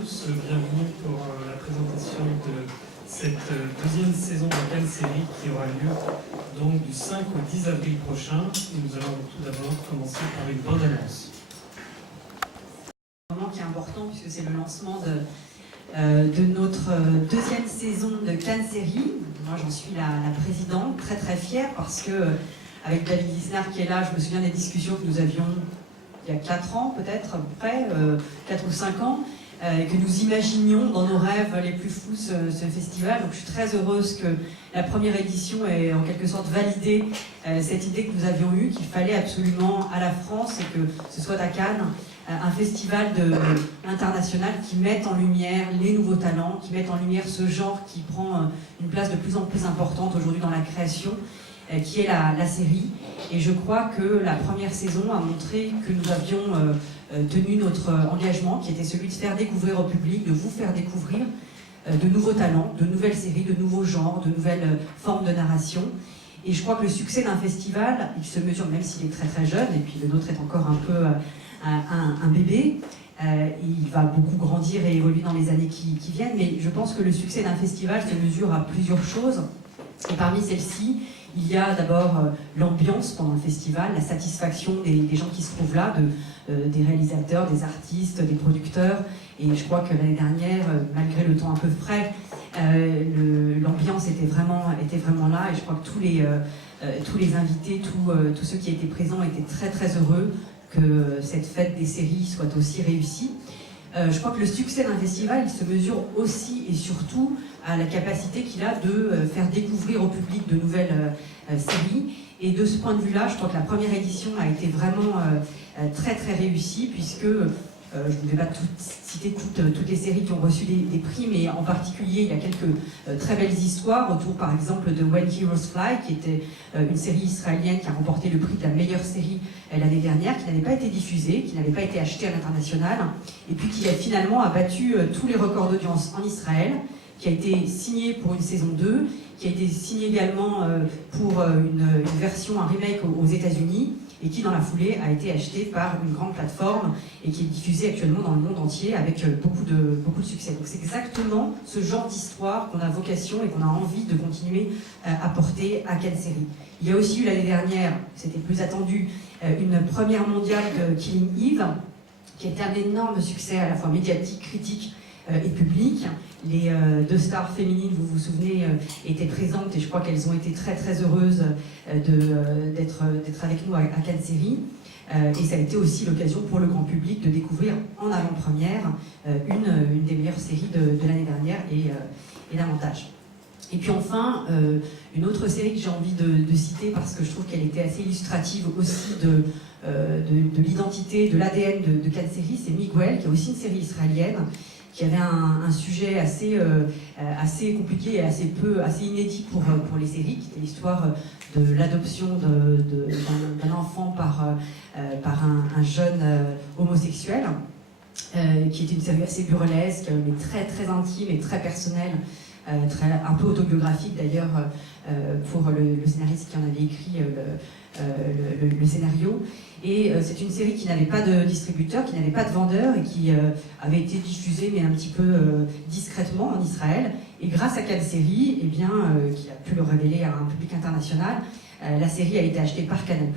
tous, bienvenue pour la présentation de cette deuxième saison de Cannes Série qui aura lieu donc du 5 au 10 avril prochain. Et nous allons tout d'abord commencer par une bonne annonce. Un moment qui est important puisque c'est le lancement de notre deuxième saison de Cannes Série. Moi j'en suis la présidente, très très fière parce que avec David Lisnard qui est là, je me souviens des discussions que nous avions il y a 4 ans peut-être, à peu près, 4 ou 5 ans, que nous imaginions dans nos rêves les plus fous ce festival. Donc je suis très heureuse que la première édition ait en quelque sorte validé cette idée que nous avions eue, qu'il fallait absolument à la France et que ce soit à Cannes un festival international qui mette en lumière les nouveaux talents, qui mette en lumière ce genre qui prend une place de plus en plus importante aujourd'hui dans la création, qui est la série. Et je crois que la première saison a montré que nous avions tenu notre engagement, qui était celui de faire découvrir au public, de vous faire découvrir de nouveaux talents, de nouvelles séries, de nouveaux genres, de nouvelles formes de narration. Et je crois que le succès d'un festival, il se mesure, même s'il est très très jeune, et puis le nôtre est encore un peu un bébé, il va beaucoup grandir et évoluer dans les années qui viennent, mais je pense que le succès d'un festival se mesure à plusieurs choses. Et parmi celles-ci, il y a d'abord l'ambiance pendant le festival, la satisfaction des gens qui se trouvent là, des réalisateurs, des artistes, des producteurs. Et je crois que l'année dernière, malgré le temps un peu frais, l'ambiance était vraiment là. Et je crois que tous les invités, tous ceux qui étaient présents étaient très très heureux que cette fête des séries soit aussi réussie. Je crois que le succès d'un festival, il se mesure aussi et surtout à la capacité qu'il a de faire découvrir au public de nouvelles séries. Et de ce point de vue-là, je crois que la première édition a été vraiment très très réussie, puisque je ne vais pas citer toutes les séries qui ont reçu des prix, mais en particulier il y a quelques très belles histoires autour par exemple de When Heroes Fly, qui était une série israélienne qui a remporté le prix de la meilleure série l'année dernière, qui n'avait pas été diffusée, qui n'avait pas été achetée à l'international, et puis qui a finalement battu tous les records d'audience en Israël, qui a été signée pour une saison 2, qui a été signée également pour une version, un remake aux États-Unis, et qui dans la foulée a été achetée par une grande plateforme et qui est diffusée actuellement dans le monde entier avec beaucoup de succès. Donc c'est exactement ce genre d'histoire qu'on a vocation et qu'on a envie de continuer à porter à Cannes Série. Il y a aussi eu l'année dernière, c'était plus attendu, une première mondiale de Killing Eve, qui a été un énorme succès à la fois médiatique, critique et public. Les 2 stars féminines, vous vous souvenez, étaient présentes et je crois qu'elles ont été très très heureuses d'être avec nous à Cannes Série. Et ça a été aussi l'occasion pour le grand public de découvrir en avant-première une des meilleures séries de l'année dernière et davantage. Et puis enfin, une autre série que j'ai envie de citer parce que je trouve qu'elle était assez illustrative aussi de l'identité, de l'ADN de Cannes Série, c'est Miguel, qui est aussi une série israélienne, qui avait un sujet assez compliqué et assez inédit pour les séries, qui était l'histoire de l'adoption d'un enfant par un jeune homosexuel, qui était une série assez burlesque, mais très très intime et très personnelle, un peu autobiographique d'ailleurs pour le scénariste qui en avait écrit le scénario. Et c'est une série qui n'avait pas de distributeur, qui n'avait pas de vendeur et qui avait été diffusée mais un petit peu discrètement en Israël. Et grâce à Cannes Série, eh bien, qui a pu le révéler à un public international, la série a été achetée par Canal+,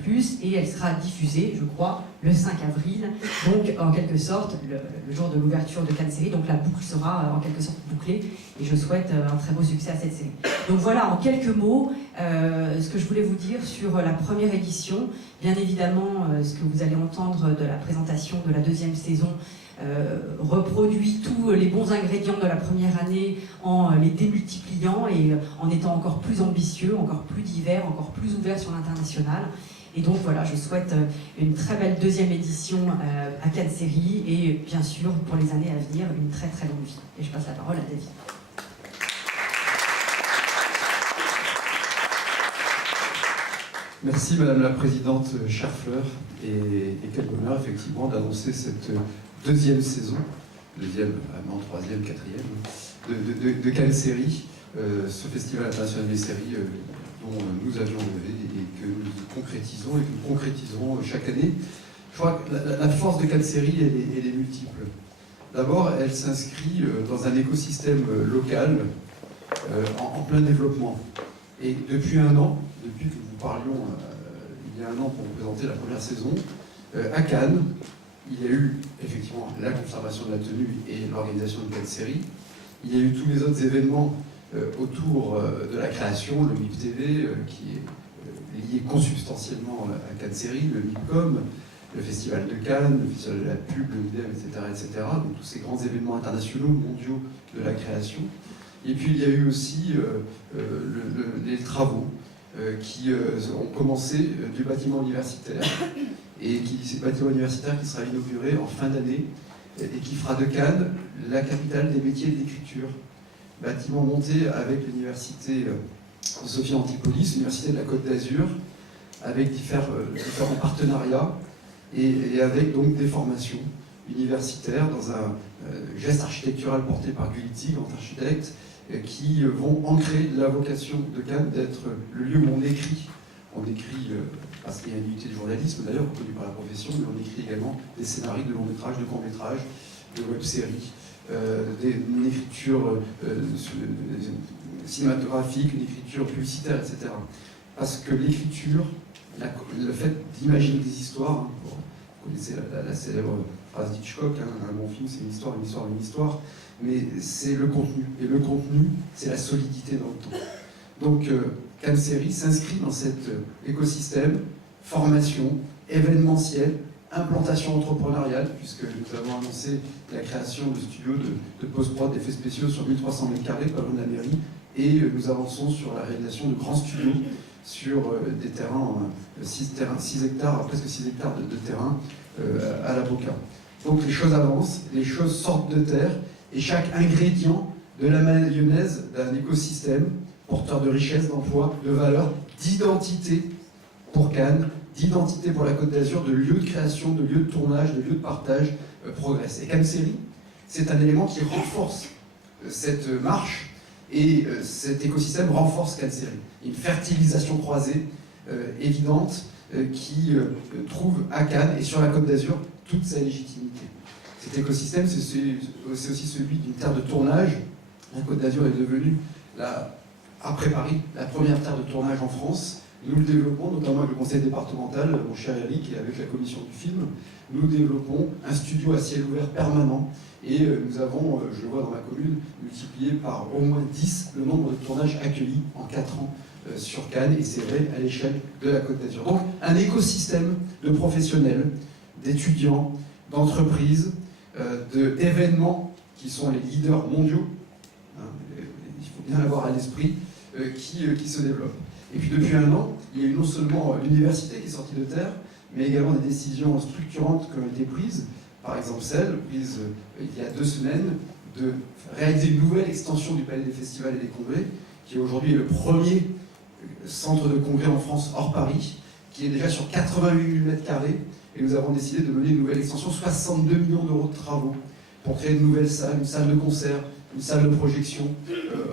et elle sera diffusée, je crois, le 5 avril, donc en quelque sorte le jour de l'ouverture de Cannes Série, donc la boucle sera en quelque sorte bouclée, et je souhaite un très beau succès à cette série. Donc voilà, en quelques mots, ce que je voulais vous dire sur la première édition. Bien évidemment, ce que vous allez entendre de la présentation de la deuxième saison reproduit tous les bons ingrédients de la première année en les démultipliant et en étant encore plus ambitieux, encore plus divers, encore plus ouvert sur l'international. Et donc voilà, je souhaite une très belle deuxième édition à Cannes Série et bien sûr pour les années à venir une très très longue vie. Et je passe la parole à David. Merci Madame la Présidente, chère Fleur, et quel bonheur effectivement d'annoncer cette deuxième saison, vraiment troisième, quatrième, de Cannes Série, ce festival international des séries dont nous avions rêvé et que nous concrétisons chaque année. Je crois que la force de Cannes Série, elle est multiple. D'abord, elle s'inscrit dans un écosystème local en plein développement. Et depuis un an, depuis que nous parlions il y a un an pour vous présenter la première saison, à Cannes, il y a eu effectivement la conservation de la tenue et l'organisation de Cannes Série. Il y a eu tous les autres événements autour de la création, le MIP TV qui est lié consubstantiellement à Cannes Série, le MIPCOM, le Festival de Cannes, le Festival de la pub, le MIDEM, etc. Donc tous ces grands événements internationaux, mondiaux de la création. Et puis il y a eu aussi les travaux qui ont commencé du bâtiment universitaire, et ce bâtiment universitaire qui sera inauguré en fin d'année et qui fera de Cannes la capitale des métiers de l'écriture. Bâtiment monté avec l'université Sophia Antipolis, l'université de la Côte d'Azur, avec différents partenariats et avec donc des formations universitaires dans un geste architectural porté par Guliti, grand architecte, qui vont ancrer la vocation de Cannes d'être le lieu où on écrit. On écrit, parce qu'il y a une unité de journalisme d'ailleurs, reconnue par la profession, mais on écrit également des scénarios de long métrage, de court métrage, de web-séries, une écriture cinématographique, une écriture publicitaire, etc. Parce que l'écriture, le fait d'imaginer des histoires, vous connaissez la célèbre phrase d'Hitchcock, un bon film, c'est une histoire, une histoire, une histoire, mais c'est le contenu. Et le contenu, c'est la solidité dans le temps. Donc, Cannes Série s'inscrit dans cet écosystème, formation, événementiel, implantation entrepreneuriale, puisque nous avons annoncé la création de studios de post-prod d'effets spéciaux sur 1300 m², pas loin de la mairie, et nous avançons sur la réalisation de grands studios sur des terrains, 6 hectares, presque 6 hectares de terrain à la Boca. Donc les choses avancent, les choses sortent de terre, et chaque ingrédient de la mayonnaise d'un écosystème porteur de richesse, d'emploi, de valeur, d'identité pour Cannes, d'identité pour la Côte d'Azur, de lieu de création, de lieu de tournage, de lieu de partage, progresse. Et Cannes Série, c'est un élément qui renforce cette marche, et cet écosystème renforce Cannes Série. Une fertilisation croisée évidente qui trouve à Cannes et sur la Côte d'Azur toute sa légitimité. Cet écosystème, c'est aussi celui d'une terre de tournage. La Côte d'Azur est devenue, après Paris, la première terre de tournage en France. Nous le développons, notamment avec le conseil départemental, mon cher Eric, et avec la commission du film. Nous développons un studio à ciel ouvert permanent, et nous avons, je le vois dans ma commune, multiplié par au moins 10 le nombre de tournages accueillis en 4 ans sur Cannes, et c'est vrai à l'échelle de la Côte d'Azur. Donc un écosystème de professionnels, d'étudiants, d'entreprises, d'événements qui sont les leaders mondiaux, il faut bien l'avoir à l'esprit, qui se développent. Et puis depuis un an, il y a eu non seulement l'université qui est sortie de terre, mais également des décisions structurantes qui ont été prises, par exemple celle prise il y a 2 semaines de réaliser une nouvelle extension du Palais des Festivals et des Congrès, qui aujourd'hui est le premier centre de congrès en France hors Paris, qui est déjà sur 88 000 m², et nous avons décidé de mener une nouvelle extension, 62 millions d'euros de travaux, pour créer une nouvelle salle, une salle de concert, une salle de projection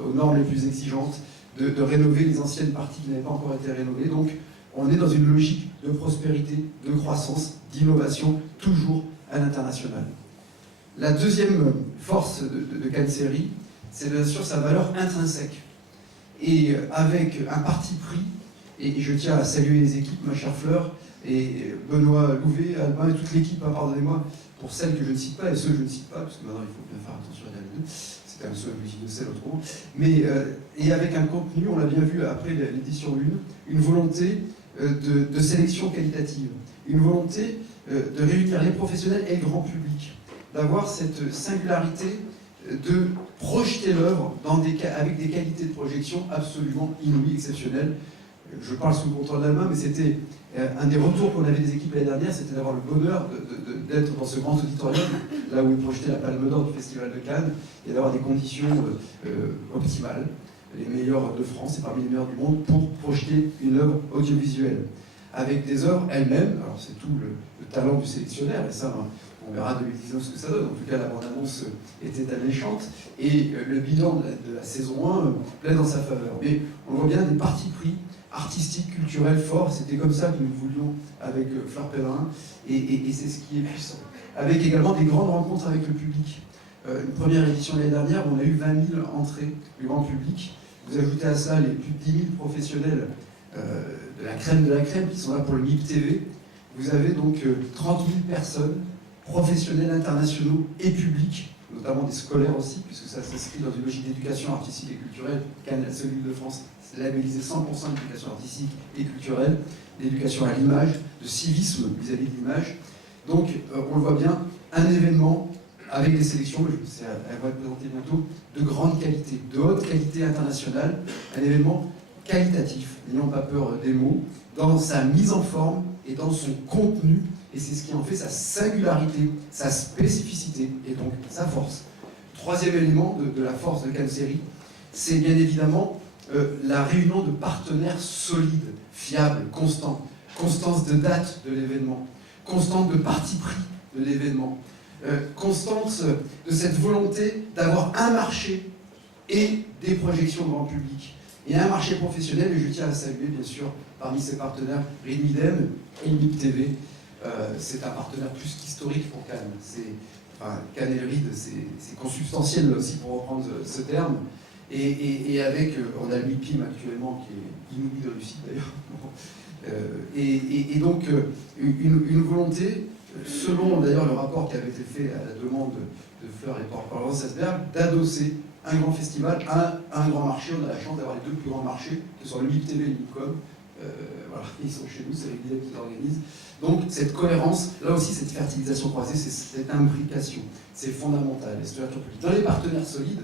aux normes les plus exigeantes, de rénover les anciennes parties qui n'avaient pas encore été rénovées. Donc on est dans une logique de prospérité, de croissance, d'innovation, toujours à l'international. La deuxième force de Cannes Série, c'est bien sûr sa valeur intrinsèque. Et avec un parti pris, et je tiens à saluer les équipes, ma chère Fleur, et Benoît Louvet, Albin et toute l'équipe, pardonnez-moi, pour celles que je ne cite pas et ceux que je ne cite pas, parce que maintenant il faut bien faire attention à la deux. C'était un seul de sel autrement. Mais, et avec un contenu, on l'a bien vu après l'édition 1, une volonté de sélection qualitative, une volonté de réunir les professionnels et le grand public, d'avoir cette singularité de projeter l'œuvre avec des qualités de projection absolument inouïes, exceptionnelles. Je parle sous le contrôle d'Albin, mais c'était un des retours qu'on avait des équipes l'année dernière, c'était d'avoir le bonheur d'être dans ce grand auditorium, là où est projetée la Palme d'Or du Festival de Cannes, et d'avoir des conditions optimales, les meilleures de France et parmi les meilleures du monde, pour projeter une œuvre audiovisuelle. Avec des œuvres elles-mêmes, alors c'est tout le talent du sélectionnaire, et ça, on verra 2019 ce que ça donne. En tout cas, la bande-annonce était alléchante, et le bilan de la saison 1 plaide en sa faveur. Mais on voit bien des partis pris artistiques, culturels forts. C'était comme ça que nous voulions avec Fleur Pellerin, et c'est ce qui est puissant. avec également des grandes rencontres avec le public. Une première édition l'année dernière, on a eu 20 000 entrées du grand public. Vous ajoutez à ça les plus de 10 000 professionnels de la crème qui sont là pour le MIP TV. Vous avez donc 30 000 personnes, professionnels internationaux et publics, notamment des scolaires aussi, puisque ça s'inscrit dans une logique d'éducation artistique et culturelle. Cannes, la seule ville de France, c'est labellisé 100% d'éducation artistique et culturelle, d'éducation à l'image, de civisme vis-à-vis de l'image. Donc, on le voit bien, un événement avec des sélections, elle va être présentée bientôt, de grande qualité, de haute qualité internationale, un événement qualitatif, n'ayons pas peur des mots, dans sa mise en forme et dans son contenu, et c'est ce qui en fait sa singularité, sa spécificité, et donc sa force. Troisième élément de la force de Cannes Série, c'est bien évidemment la réunion de partenaires solides, fiables, constants, constance de date de l'événement, constante de parti pris de l'événement, constante de cette volonté d'avoir un marché et des projections grand public, et un marché professionnel, et je tiens à saluer bien sûr parmi ses partenaires Ridmidem et MIP TV. C'est un partenaire plus qu'historique pour Cannes. Cannes et le RID, c'est consubstantiel aussi pour reprendre ce terme. Et avec, on a le MIPIM actuellement qui est inouï de réussite d'ailleurs. Et donc une volonté, selon d'ailleurs le rapport qui avait été fait à la demande de Fleur et Paul Sasberg, d'adosser un grand festival à un grand marché. On a la chance d'avoir les deux plus grands marchés, que sont le MIP TV et le MIPCOM. Voilà, ils sont chez nous, c'est Ridmidem qui l'organise. Donc cette cohérence, là aussi cette fertilisation croisée, c'est cette imbrication, c'est fondamental. Dans les partenaires solides,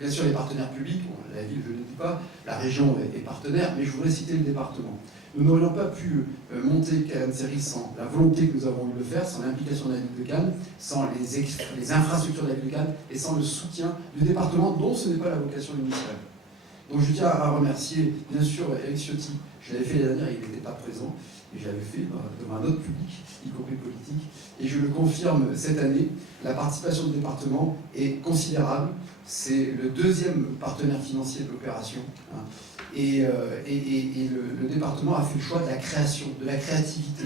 bien sûr les partenaires publics, bon, la ville je ne le dis pas, la région est partenaire, mais je voudrais citer le département. Nous n'aurions pas pu monter Cannes Série sans la volonté que nous avons eu de le faire, sans l'implication de la ville de Cannes, sans les infrastructures de la ville de Cannes et sans le soutien du département dont ce n'est pas la vocation municipale. Donc je tiens à remercier bien sûr Eric Ciotti. Je l'avais fait l'année dernière, il n'était pas présent, et je l'avais fait devant un autre public, y compris politique, et je le confirme cette année, la participation du département est considérable. C'est le deuxième partenaire financier de l'opération, hein. Et le département a fait le choix de la création, de la créativité,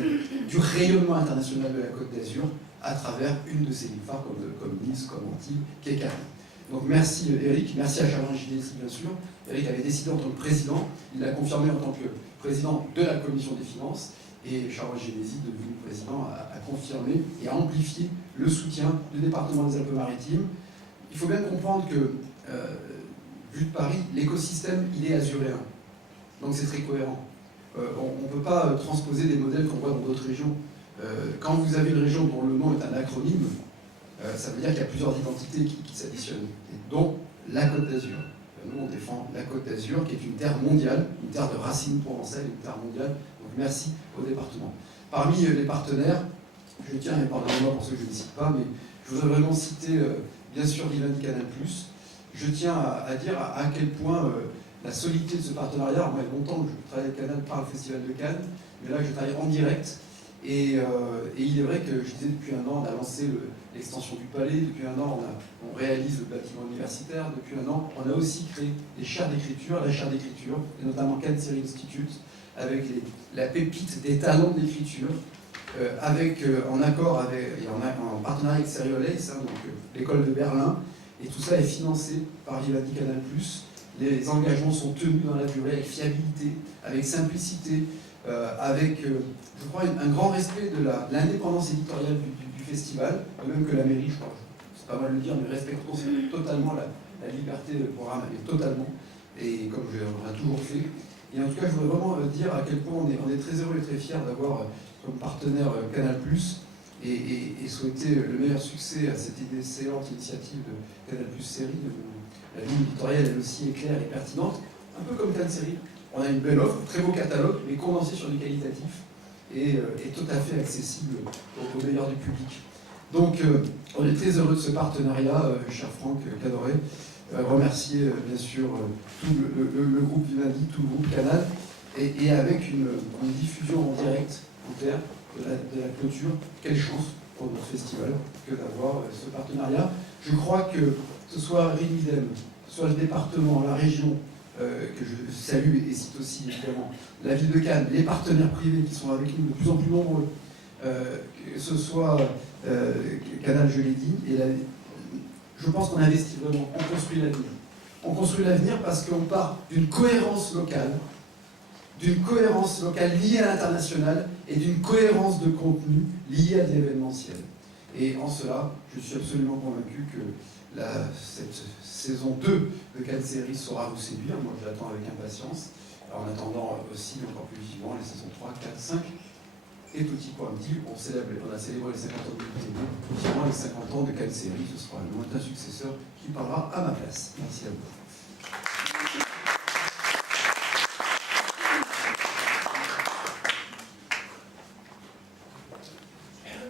du rayonnement international de la Côte d'Azur à travers une de ses villes phares comme Nice, comme Antibes, qui est Cannes. Donc merci Eric, merci à Charles Ginesy bien sûr. Eric avait décidé en tant que président, il l'a confirmé en tant que président de la commission des finances, et Charles Ginesy, devenu président, a confirmé et a amplifié le soutien du département des Alpes-Maritimes. Il faut bien comprendre que, vu de Paris, l'écosystème, il est azuréen. Donc c'est très cohérent. On ne peut pas transposer des modèles qu'on voit dans d'autres régions. Quand vous avez une région dont le nom est un acronyme, ça veut dire qu'il y a plusieurs identités qui s'additionnent, et dont la Côte d'Azur. Nous, on défend la Côte d'Azur, qui est une terre mondiale, une terre de racines provençales, une terre mondiale. Donc merci au département. Parmi les partenaires, je tiens, et pardonnez-moi pour ceux que je ne cite pas, mais je voudrais vraiment citer, bien sûr, Vivendi Canal+. Je tiens à dire à quel point la solidité de ce partenariat, moi, il y a longtemps que je travaille avec Canal par le Festival de Cannes, mais là, je travaille en direct. Et il est vrai que, je disais, depuis un an, on a lancé l'extension du palais, depuis un an, on réalise le bâtiment universitaire, depuis un an, on a aussi créé des chaires d'écriture, la chaire d'écriture, et notamment Cannes Série Institute, avec la pépite des talents d'écriture, en accord avec, et en partenariat avec Serioleis, donc l'école de Berlin, et tout ça est financé par Vivendi Canal+. Les engagements sont tenus dans la durée, avec fiabilité, avec simplicité, avec, je crois, un grand respect de l'indépendance éditoriale du festival, même que la mairie, je crois, c'est pas mal de le dire, mais respecte totalement la liberté de programme, totalement, et comme on l'a toujours fait. Et en tout cas, je voudrais vraiment dire à quel point on est très heureux et très fiers d'avoir comme partenaire Canal+, et souhaiter le meilleur succès à cette excellente initiative de Canal+ Série. La ligne éditoriale, elle aussi, est claire et pertinente, un peu comme Cannes Série. On a une belle offre, très beau catalogue, mais condensé sur du qualitatif et tout à fait accessible au meilleur du public. Donc, on est très heureux de ce partenariat, cher Franck Cadoret. Remercier, bien sûr, tout le groupe Vivendi, tout le groupe Canal, et avec une diffusion en direct, en clair, de la clôture. Quelle chance pour notre festival que d'avoir ce partenariat. Je crois que ce soit Ridmidem, soit le département, la région, que je salue et cite aussi évidemment, la ville de Cannes, les partenaires privés qui sont avec nous de plus en plus nombreux, que ce soit Canal, je l'ai dit, et je pense qu'on investit vraiment, on construit l'avenir. On construit l'avenir parce qu'on part d'une cohérence locale liée à l'international et d'une cohérence de contenu liée à de l'événementiel. Et en cela, je suis absolument convaincu que cette saison 2 de Cannes Série saura vous séduire. Moi, je l'attends avec impatience. En attendant aussi, encore plus vivement, les saisons 3, 4, 5 et Tutti Quanti. On a célébré les 50 ans de TV, effectivement les 50 ans de Cannes Série. Ce sera le lointain successeur qui parlera à ma place. Merci à vous.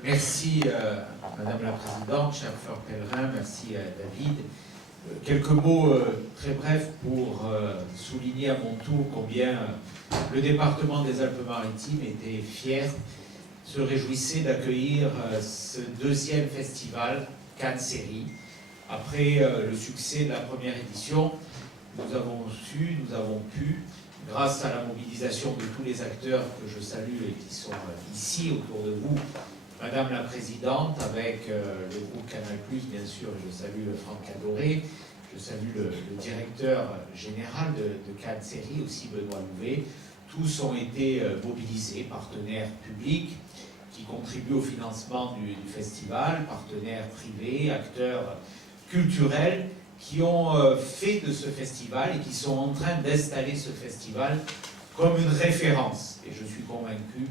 Merci Madame la Présidente, cher Fleur Pellerin, merci David. Quelques mots très brefs pour souligner à mon tour combien le département des Alpes-Maritimes était fier, se réjouissait d'accueillir ce deuxième festival Cannes Série. Après le succès de la première édition, nous avons pu, grâce à la mobilisation de tous les acteurs que je salue et qui sont ici autour de vous, Madame la Présidente, avec le groupe Canal+, bien sûr, je salue Franck Adoré, je salue le directeur général de Cannes Série, aussi Benoît Louvet. Tous ont été mobilisés, partenaires publics qui contribuent au financement du festival, partenaires privés, acteurs culturels qui ont fait de ce festival et qui sont en train d'installer ce festival comme une référence. Et je suis convaincu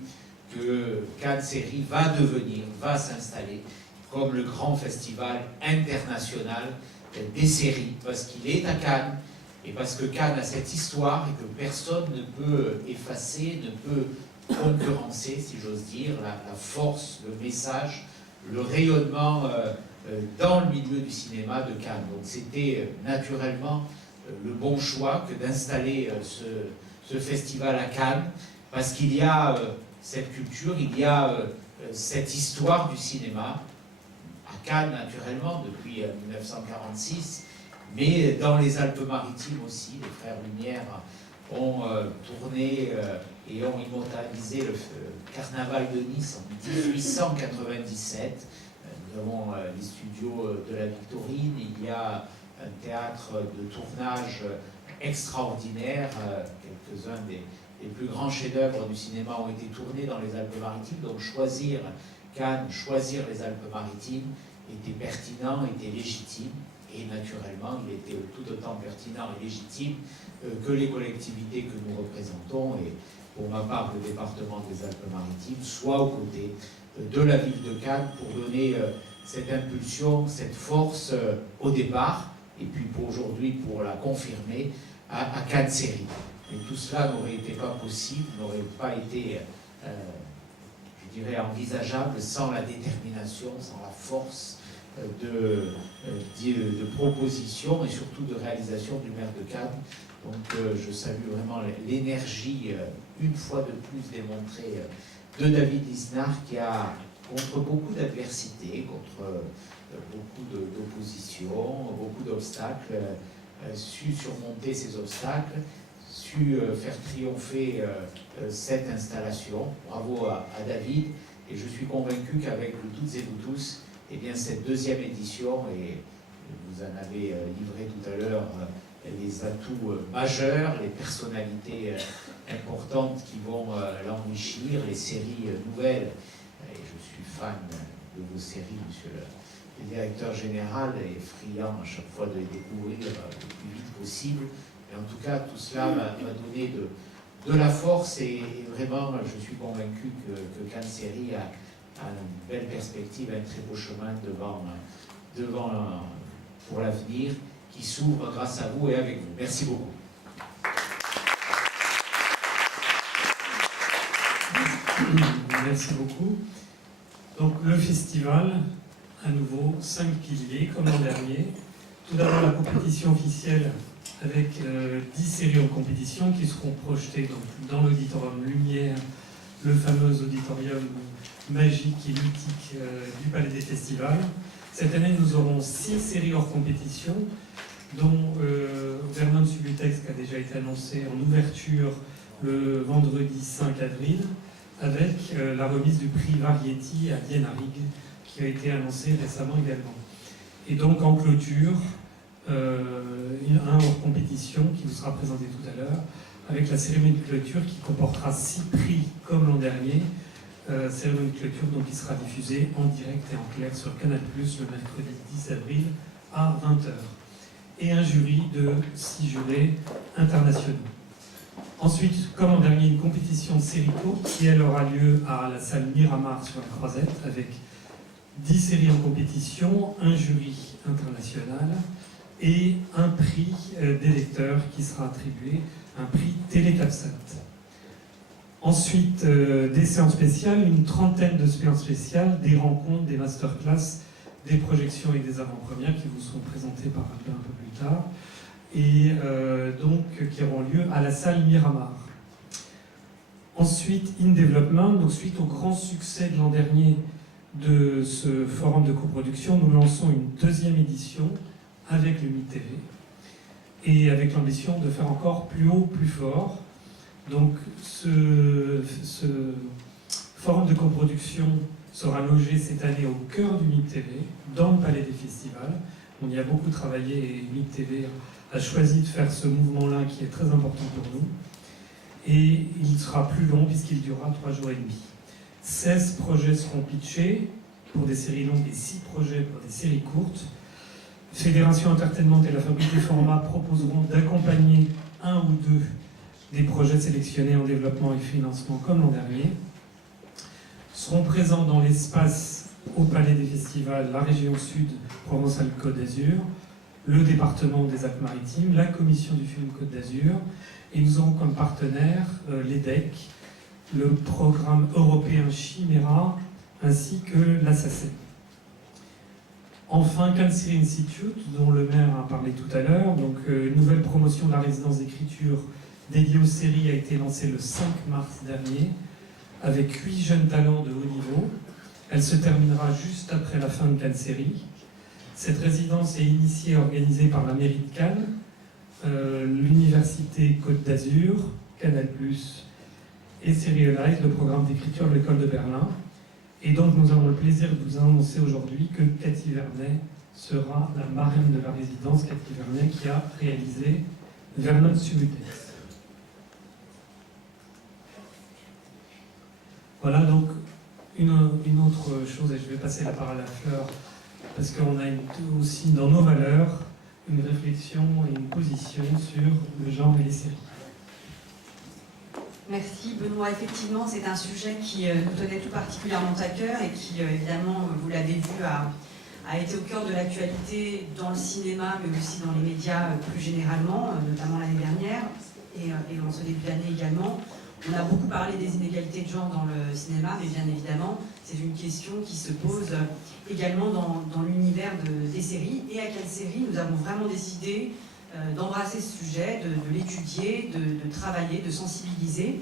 que Cannes Série va s'installer comme le grand festival international des séries, parce qu'il est à Cannes, et parce que Cannes a cette histoire et que personne ne peut effacer, ne peut concurrencer, si j'ose dire, la force, le message, le rayonnement dans le milieu du cinéma de Cannes. Donc c'était naturellement le bon choix que d'installer ce festival à Cannes, parce qu'il y a cette culture, il y a cette histoire du cinéma, à Cannes naturellement, depuis 1946, mais dans les Alpes-Maritimes aussi. Les Frères Lumière ont tourné et ont immortalisé le Carnaval de Nice en 1897. Nous avons les studios de la Victorine, il y a un théâtre de tournage extraordinaire, quelques-uns des plus grands chefs-d'œuvre du cinéma ont été tournés dans les Alpes-Maritimes, donc choisir Cannes, choisir les Alpes-Maritimes était pertinent, était légitime, et naturellement il était tout autant pertinent et légitime que les collectivités que nous représentons, et pour ma part le département des Alpes-Maritimes, soit aux côtés de la ville de Cannes pour donner cette impulsion, cette force au départ, et puis pour aujourd'hui pour la confirmer à Cannes Série. Et tout cela n'aurait été pas possible, n'aurait pas été, je dirais, envisageable sans la détermination, sans la force de proposition et surtout de réalisation du maire de Cannes. Donc je salue vraiment l'énergie, une fois de plus démontrée, de David Lisnard, qui a, contre beaucoup d'adversité, contre beaucoup d'opposition, beaucoup d'obstacles, su surmonter ces obstacles, su faire triompher cette installation. Bravo à David, et je suis convaincu qu'avec vous toutes et vous tous, eh bien, cette deuxième édition, et vous en avez livré tout à l'heure les atouts majeurs, les personnalités importantes qui vont l'enrichir, les séries nouvelles, et je suis fan de vos séries, monsieur le directeur général, et friand à chaque fois de les découvrir le plus vite possible. Et en tout cas, tout cela m'a donné de la force, et vraiment, je suis convaincu que Cannes Série a une belle perspective, un très beau chemin devant pour l'avenir, qui s'ouvre grâce à vous et avec vous. Merci beaucoup. Merci beaucoup. Donc le festival, à nouveau, 5 piliers, comme l'an dernier. Tout d'abord la compétition officielle avec 10 séries en compétition qui seront projetées donc, dans l'auditorium Lumière, le fameux auditorium magique et mythique du Palais des Festivals. Cette année, nous aurons 6 séries hors compétition, dont Vernon Subutex, qui a déjà été annoncé en ouverture le vendredi 5 avril, avec la remise du prix Variety à Dienarig, qui a été annoncé récemment également. Et donc en clôture, un hors compétition qui vous sera présenté tout à l'heure, avec la cérémonie de clôture qui comportera 6 prix comme l'an dernier. Cérémonie de clôture donc, qui sera diffusée en direct et en clair sur Canal+, le mercredi 10 avril à 20h. Et un jury de 6 jurés internationaux. Ensuite, comme l'an dernier, une compétition de série courte qui elle aura lieu à la salle Miramar sur la Croisette avec 10 séries en compétition, un jury international et un prix des lecteurs qui sera attribué, un prix Télécapsat. Ensuite, des séances spéciales, une trentaine de séances spéciales, des rencontres, des masterclass, des projections et des avant-premières qui vous seront présentées par un peu plus tard, et donc qui auront lieu à la salle Miramar. Ensuite, In Development, donc suite au grand succès de l'an dernier de ce forum de coproduction, nous lançons une deuxième édition avec le MIT TV et avec l'ambition de faire encore plus haut, plus fort. Donc ce forum de coproduction sera logé cette année au cœur du MIT TV, dans le Palais des Festivals. On y a beaucoup travaillé et MIT TV a choisi de faire ce mouvement-là qui est très important pour nous. Et il sera plus long puisqu'il durera 3 jours et demi. 16 projets seront pitchés pour des séries longues et 6 projets pour des séries courtes. Fédération Entertainment et la Fabrique des Formats proposeront d'accompagner un ou deux des projets sélectionnés en développement et financement comme l'an dernier. Seront présents dans l'espace au Palais des Festivals, la région Sud, Provence-Alpes-Côte d'Azur, le département des Alpes-Maritimes, la commission du film Côte d'Azur, et nous aurons comme partenaires l'EDEC, le programme européen Chimera, ainsi que la SACEM. Enfin, Cannes Series Institute, dont le maire a parlé tout à l'heure, donc une nouvelle promotion de la résidence d'écriture dédiée aux séries a été lancée le 5 mars dernier, avec 8 jeunes talents de haut niveau. Elle se terminera juste après la fin de Cannes Series. Cette résidence est initiée et organisée par la mairie de Cannes, l'Université Côte d'Azur, Canal+, et Serialize, le programme d'écriture de l'école de Berlin. Et donc nous avons le plaisir de vous annoncer aujourd'hui que Cathy Vernet sera la marraine de la résidence, Cathy Vernet qui a réalisé Vernon Subutex. Voilà donc une autre chose, et je vais passer la parole à Fleur, parce qu'on a aussi dans nos valeurs une réflexion et une position sur le genre et les séries. Merci Benoît. Effectivement, c'est un sujet qui nous tenait tout particulièrement à cœur et qui, évidemment, vous l'avez vu, a été au cœur de l'actualité dans le cinéma, mais aussi dans les médias plus généralement, notamment l'année dernière et en ce début d'année également. On a beaucoup parlé des inégalités de genre dans le cinéma, mais bien évidemment, c'est une question qui se pose également dans l'univers des séries. Et à Cannes Séries, nous avons vraiment décidé d'embrasser ce sujet, de l'étudier, de travailler, de sensibiliser,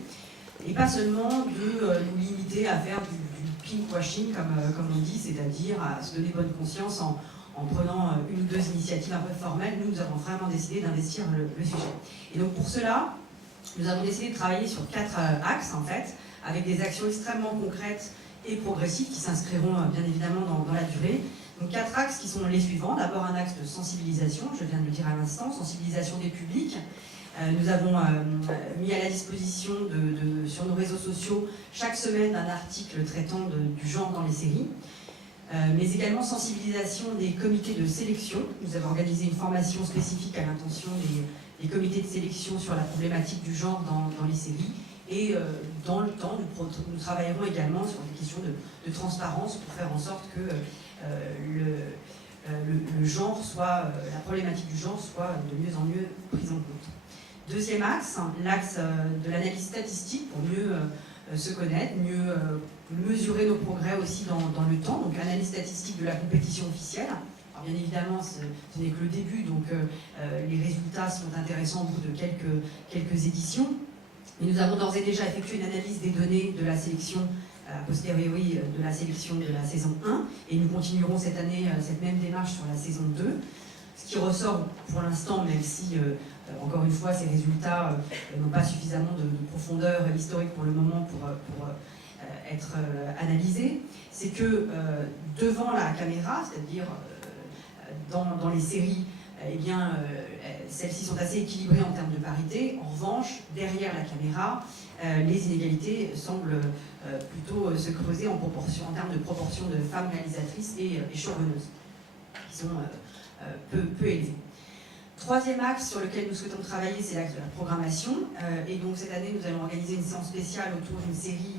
et pas seulement de nous limiter à faire du pinkwashing, comme on dit, c'est-à-dire à se donner bonne conscience en prenant une ou deux initiatives un peu formelles. Nous avons vraiment décidé d'investir le sujet. Et donc pour cela, nous avons décidé de travailler sur 4 axes, en fait, avec des actions extrêmement concrètes et progressives qui s'inscriront bien évidemment dans la durée. Donc 4 axes qui sont les suivants. D'abord un axe de sensibilisation, je viens de le dire à l'instant, sensibilisation des publics. Nous avons mis à la disposition sur nos réseaux sociaux chaque semaine un article traitant du genre dans les séries, mais également sensibilisation des comités de sélection. Nous avons organisé une formation spécifique à l'intention des comités de sélection sur la problématique du genre dans les séries. Et dans le temps, nous travaillerons également sur des questions de transparence pour faire en sorte que le genre la problématique du genre soit de mieux en mieux prise en compte. Deuxième axe, l'axe de l'analyse statistique pour mieux se connaître, mieux mesurer nos progrès aussi dans le temps. Donc analyse statistique de la compétition officielle. Alors bien évidemment, ce n'est que le début, donc les résultats sont intéressants au bout de quelques éditions. Mais nous avons d'ores et déjà effectué une analyse des données de la sélection a posteriori de la sélection de la saison 1, et nous continuerons cette année cette même démarche sur la saison 2. Ce qui ressort pour l'instant, même si, encore une fois, ces résultats n'ont pas suffisamment de profondeur historique pour le moment pour être analysée, c'est que devant la caméra, c'est-à-dire dans les séries, eh bien, celles-ci sont assez équilibrées en termes de parité. En revanche, derrière la caméra, les inégalités semblent plutôt se creuser en termes de proportion de femmes réalisatrices et showrunneuses, qui sont peu élevées. Troisième axe sur lequel nous souhaitons travailler, c'est l'axe de la programmation. Et donc cette année, nous allons organiser une séance spéciale autour d'une série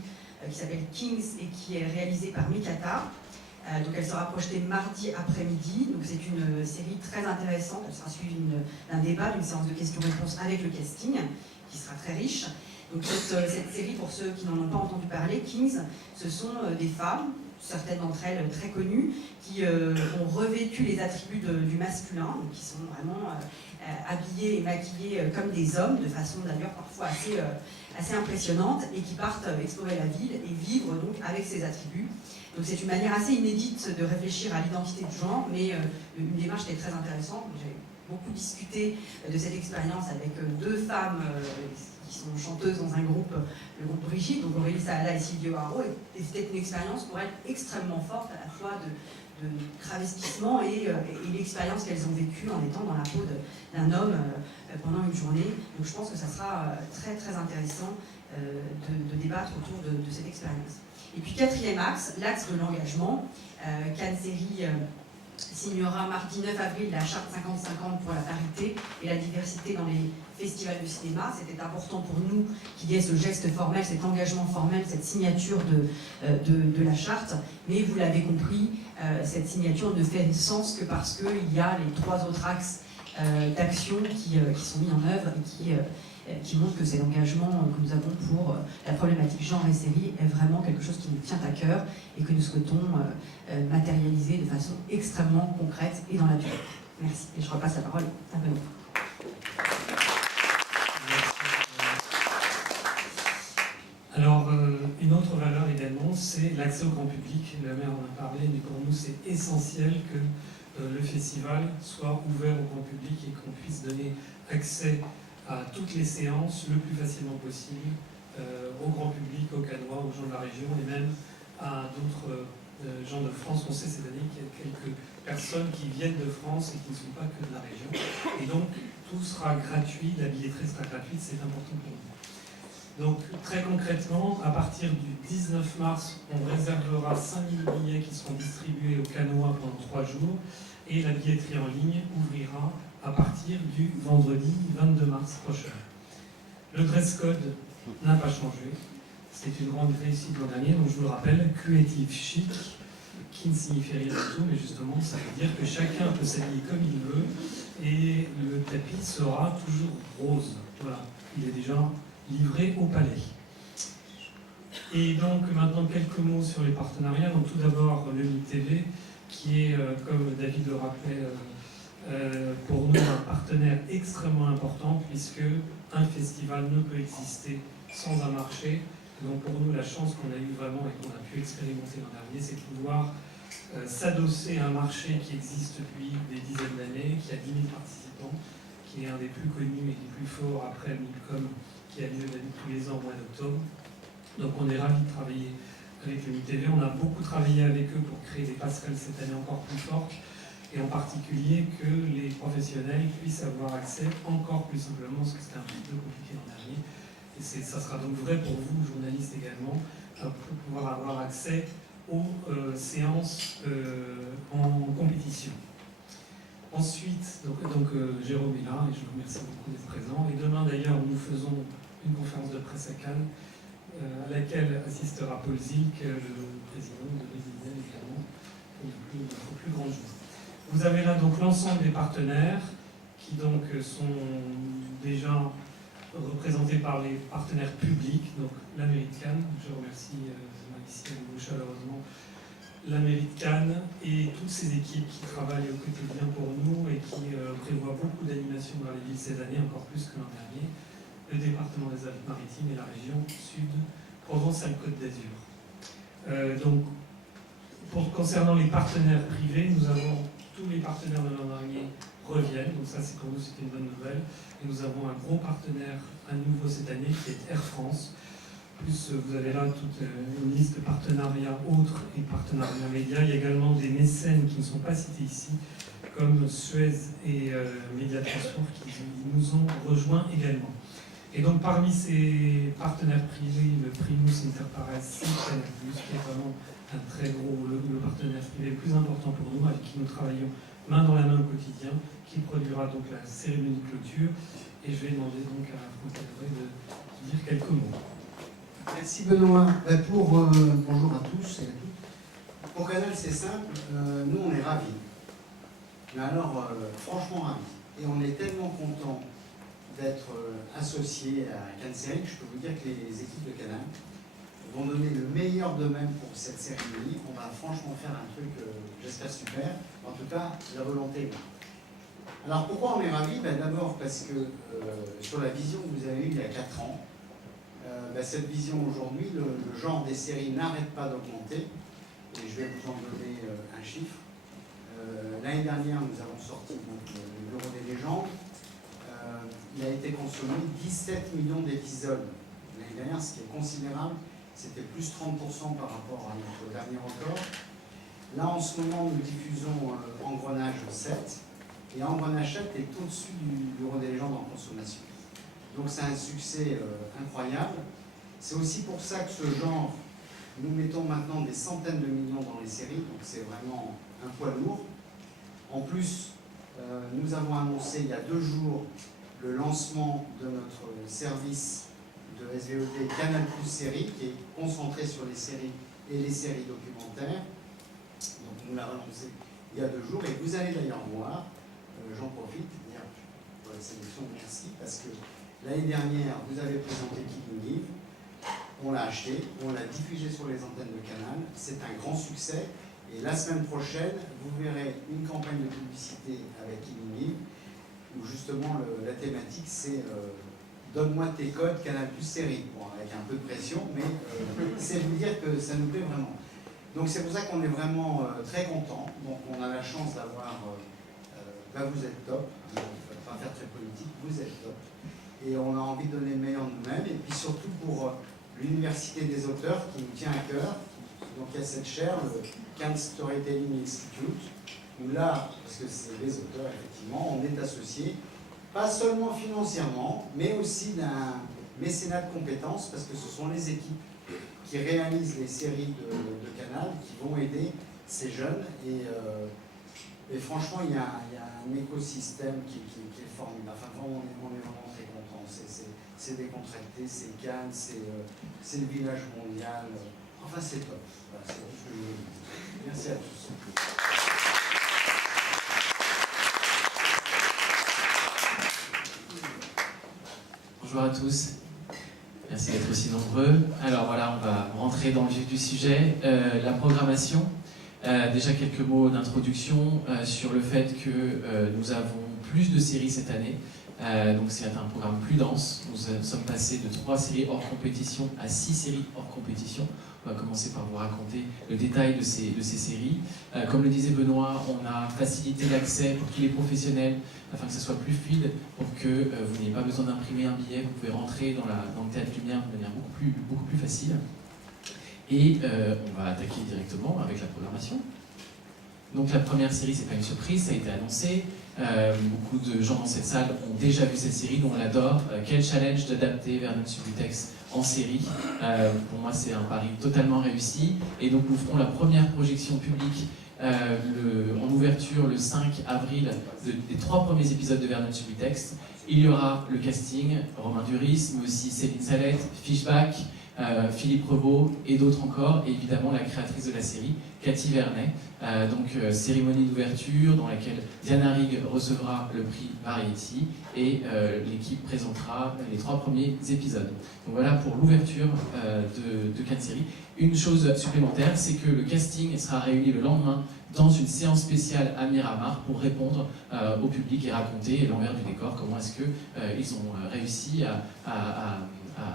qui s'appelle Kings et qui est réalisée par Mikata. Donc elle sera projetée mardi après-midi. Donc c'est une série très intéressante. Elle sera suivie d'un débat, d'une séance de questions-réponses avec le casting, qui sera très riche. Donc cette série, pour ceux qui n'en ont pas entendu parler, Kings, ce sont des femmes, certaines d'entre elles très connues, qui ont revêtu les attributs du masculin, donc qui sont vraiment habillées et maquillées comme des hommes, de façon d'ailleurs parfois assez impressionnante, et qui partent explorer la ville et vivre donc avec ces attributs. Donc c'est une manière assez inédite de réfléchir à l'identité de genre, mais une démarche qui est très intéressante. J'ai beaucoup discuté de cette expérience avec deux femmes qui sont chanteuses dans un groupe, le groupe Brigitte, donc Aurélie Saada et Sylvie Haro, et c'était une expérience pour elles extrêmement forte, à la fois de travestissement et l'expérience qu'elles ont vécue en étant dans la peau d'un homme pendant une journée. Donc je pense que ça sera très très intéressant de débattre autour de cette expérience. Et puis quatrième axe, l'axe de l'engagement. Cannes Série signera mardi 9 avril la charte 50-50 pour la parité et la diversité dans les festivals de cinéma. C'était important pour nous qu'il y ait ce geste formel, cet engagement formel, cette signature de la charte. Mais vous l'avez compris, cette signature ne fait sens que parce qu'il y a les trois autres axes d'action qui sont mis en œuvre et qui montrent que c'est l'engagement que nous avons pour la problématique genre et série est vraiment quelque chose qui nous tient à cœur et que nous souhaitons matérialiser de façon extrêmement concrète et dans la durée. Merci. Et je repasse la parole à Benoît. Alors, une autre valeur également, c'est l'accès au grand public. La maire en a parlé, mais pour nous, c'est essentiel que le festival soit ouvert au grand public et qu'on puisse donner accès à toutes les séances le plus facilement possible au grand public, aux Cannois, aux gens de la région et même à d'autres gens de France. On sait cette année qu'il y a quelques personnes qui viennent de France et qui ne sont pas que de la région. Et donc, tout sera gratuit, la billetterie sera gratuite, c'est important pour nous. Donc, très concrètement, à partir du 19 mars, on réservera 5000 billets qui seront distribués aux Cannois pendant 3 jours et la billetterie en ligne ouvrira à partir du vendredi 22 mars prochain. Le dress code n'a pas changé. C'est une grande réussite l'an dernier, donc je vous le rappelle, Creative Chic, qui ne signifie rien du tout, mais justement, ça veut dire que chacun peut s'habiller comme il veut et le tapis sera toujours rose. Voilà, il est déjà livré au palais. Et donc maintenant quelques mots sur les partenariats. Donc tout d'abord le MIG TV, qui est, comme David le rappelait, pour nous un partenaire extrêmement important, puisque un festival ne peut exister sans un marché. Donc pour nous, la chance qu'on a eue vraiment et qu'on a pu expérimenter l'an dernier, c'est de pouvoir s'adosser à un marché qui existe depuis des dizaines d'années, qui a 10 000 participants, qui est un des plus connus et des plus forts après le MIPCOM, qui a lieu tous les ans au mois d'octobre. Donc on est ravis de travailler avec le MIG TV. On a beaucoup travaillé avec eux pour créer des passerelles cette année encore plus fortes, et en particulier que les professionnels puissent avoir accès encore plus simplement, parce que c'était un petit peu compliqué l'an dernier. Et ça sera donc vrai pour vous, journalistes également, pour pouvoir avoir accès aux séances en compétition. Ensuite, Jérôme est là, et je vous remercie beaucoup d'être présent. Et demain d'ailleurs, nous faisons une conférence de presse à Cannes, à laquelle assistera Paul Zilk, le président de l'Église, évidemment, pour notre plus grand jour. Vous avez là donc l'ensemble des partenaires qui donc sont déjà représentés par les partenaires publics, donc la mairie de Cannes, je remercie ici à nouveau chaleureusement la mairie de Cannes et toutes ces équipes qui travaillent au quotidien pour nous et qui prévoient beaucoup d'animations dans les villes cette année, encore plus que l'an dernier, le département des Alpes-Maritimes et la région Sud, Provence-Alpes-Côte d'Azur. Donc, concernant les partenaires privés, nous avons tous les partenaires de l'an dernier reviennent, donc ça c'est pour nous c'était une bonne nouvelle. Et nous avons un gros partenaire à nouveau cette année qui est Air France, plus vous avez là toute une liste de partenariats autres et de partenariats médias. Il y a également des mécènes qui ne sont pas cités ici, comme Suez et Média Transfert qui nous ont rejoints également. Et donc parmi ces partenaires privés, le Primus Inter Pares, c'est Canal+, qui est vraiment un très gros, le partenaire privé le plus important pour nous, avec qui nous travaillons main dans la main au quotidien, qui produira donc la cérémonie de clôture. Et je vais demander donc à Franck Adoré de dire quelques mots. Merci Benoît. Bonjour à tous et à toutes. Pour Canal, c'est simple, nous on est ravis. Mais alors, franchement ravis. Et on est tellement contents d'être associés à Cannes Série que je peux vous dire que les équipes de Canal vont donner le meilleur d'eux-mêmes pour cette cérémonie. On va franchement faire un truc, j'espère, super. En tout cas, la volonté est là. Alors pourquoi on est ravis? D'abord parce que sur la vision que vous avez eue il y a 4 ans, cette vision aujourd'hui, le genre des séries n'arrête pas d'augmenter. Et je vais vous en donner un chiffre. L'année dernière, nous avons sorti donc, le Bureau des légendes. Il a été consommé 17 millions d'épisodes l'année dernière, ce qui est considérable. C'était plus 30% par rapport à notre dernier record. Là, en ce moment, nous diffusons Engrenage 7. Et Engrenage 7 est au-dessus du Bureau des légendes en consommation. Donc c'est un succès incroyable. C'est aussi pour ça que ce genre, nous mettons maintenant des centaines de millions dans les séries, donc c'est vraiment un poids lourd. En plus, nous avons annoncé il y a 2 jours le lancement de notre service de SVOD Canal+ Séries, qui est concentré sur les séries et les séries documentaires. Donc nous l'avons annoncé il y a 2 jours, et vous allez d'ailleurs voir, j'en profite, dire pour la sélection, merci, parce que l'année dernière, vous avez présenté Killing Eve, on l'a acheté, on l'a diffusé sur les antennes de Canal, c'est un grand succès, et la semaine prochaine, vous verrez une campagne de publicité avec Killing Eve, où justement la thématique c'est donne-moi tes codes Canal+ Série, bon, avec un peu de pression, mais c'est vous dire que ça nous plaît vraiment. Donc c'est pour ça qu'on est vraiment très content. Donc on a la chance d'avoir, vous êtes top, je ne vais pas faire très politique, vous êtes top. Et on a envie de donner le meilleur de nous-mêmes, et puis surtout pour l'Université des auteurs qui nous tient à cœur. Donc il y a cette chaire, le Cannes Storytelling Institute, où là, parce que c'est les auteurs effectivement, on est associés, pas seulement financièrement, mais aussi d'un mécénat de compétences, parce que ce sont les équipes qui réalisent les séries de Canal, qui vont aider ces jeunes. Et franchement, il y a un écosystème qui est formidable. Enfin, vraiment, on est vraiment très contents. C'est décontracté, c'est Cannes, c'est le village mondial. Enfin, c'est top. Voilà, c'est tout ce que je veux dire. Merci à tous. Bonjour à tous. Merci d'être aussi nombreux. Alors voilà, on va rentrer dans le vif du sujet. La programmation. Déjà quelques mots d'introduction sur le fait que nous avons plus de séries cette année. Donc c'est un programme plus dense. Nous sommes passés de 3 séries hors compétition à 6 séries hors compétition. On va commencer par vous raconter le détail de ces séries. Comme le disait Benoît, on a facilité l'accès pour tous les professionnels afin que ce soit plus fluide, pour que vous n'ayez pas besoin d'imprimer un billet. Vous pouvez rentrer dans le Théâtre Lumière de manière beaucoup plus facile. Et on va attaquer directement avec la programmation. Donc la première série, c'est pas une surprise, ça a été annoncé. Beaucoup de gens dans cette salle ont déjà vu cette série, dont on l'adore. Quel challenge d'adapter Vernon Subutex en série. Pour moi, c'est un pari totalement réussi. Et donc nous ferons la première projection publique en ouverture le 5 avril des 3 premiers épisodes de Vernon Subutex. Il y aura le casting, Romain Duris, mais aussi Céline Salette, Fishback, Philippe Revaux et d'autres encore, et évidemment la créatrice de la série, Cathy Vernet. Cérémonie d'ouverture dans laquelle Diana Rigg recevra le prix Variety et l'équipe présentera les 3 premiers épisodes. Donc voilà pour l'ouverture de Cannes Série. Une chose supplémentaire, c'est que le casting sera réuni le lendemain dans une séance spéciale à Miramar pour répondre au public et raconter l'envers du décor, comment est-ce qu'ils ont réussi à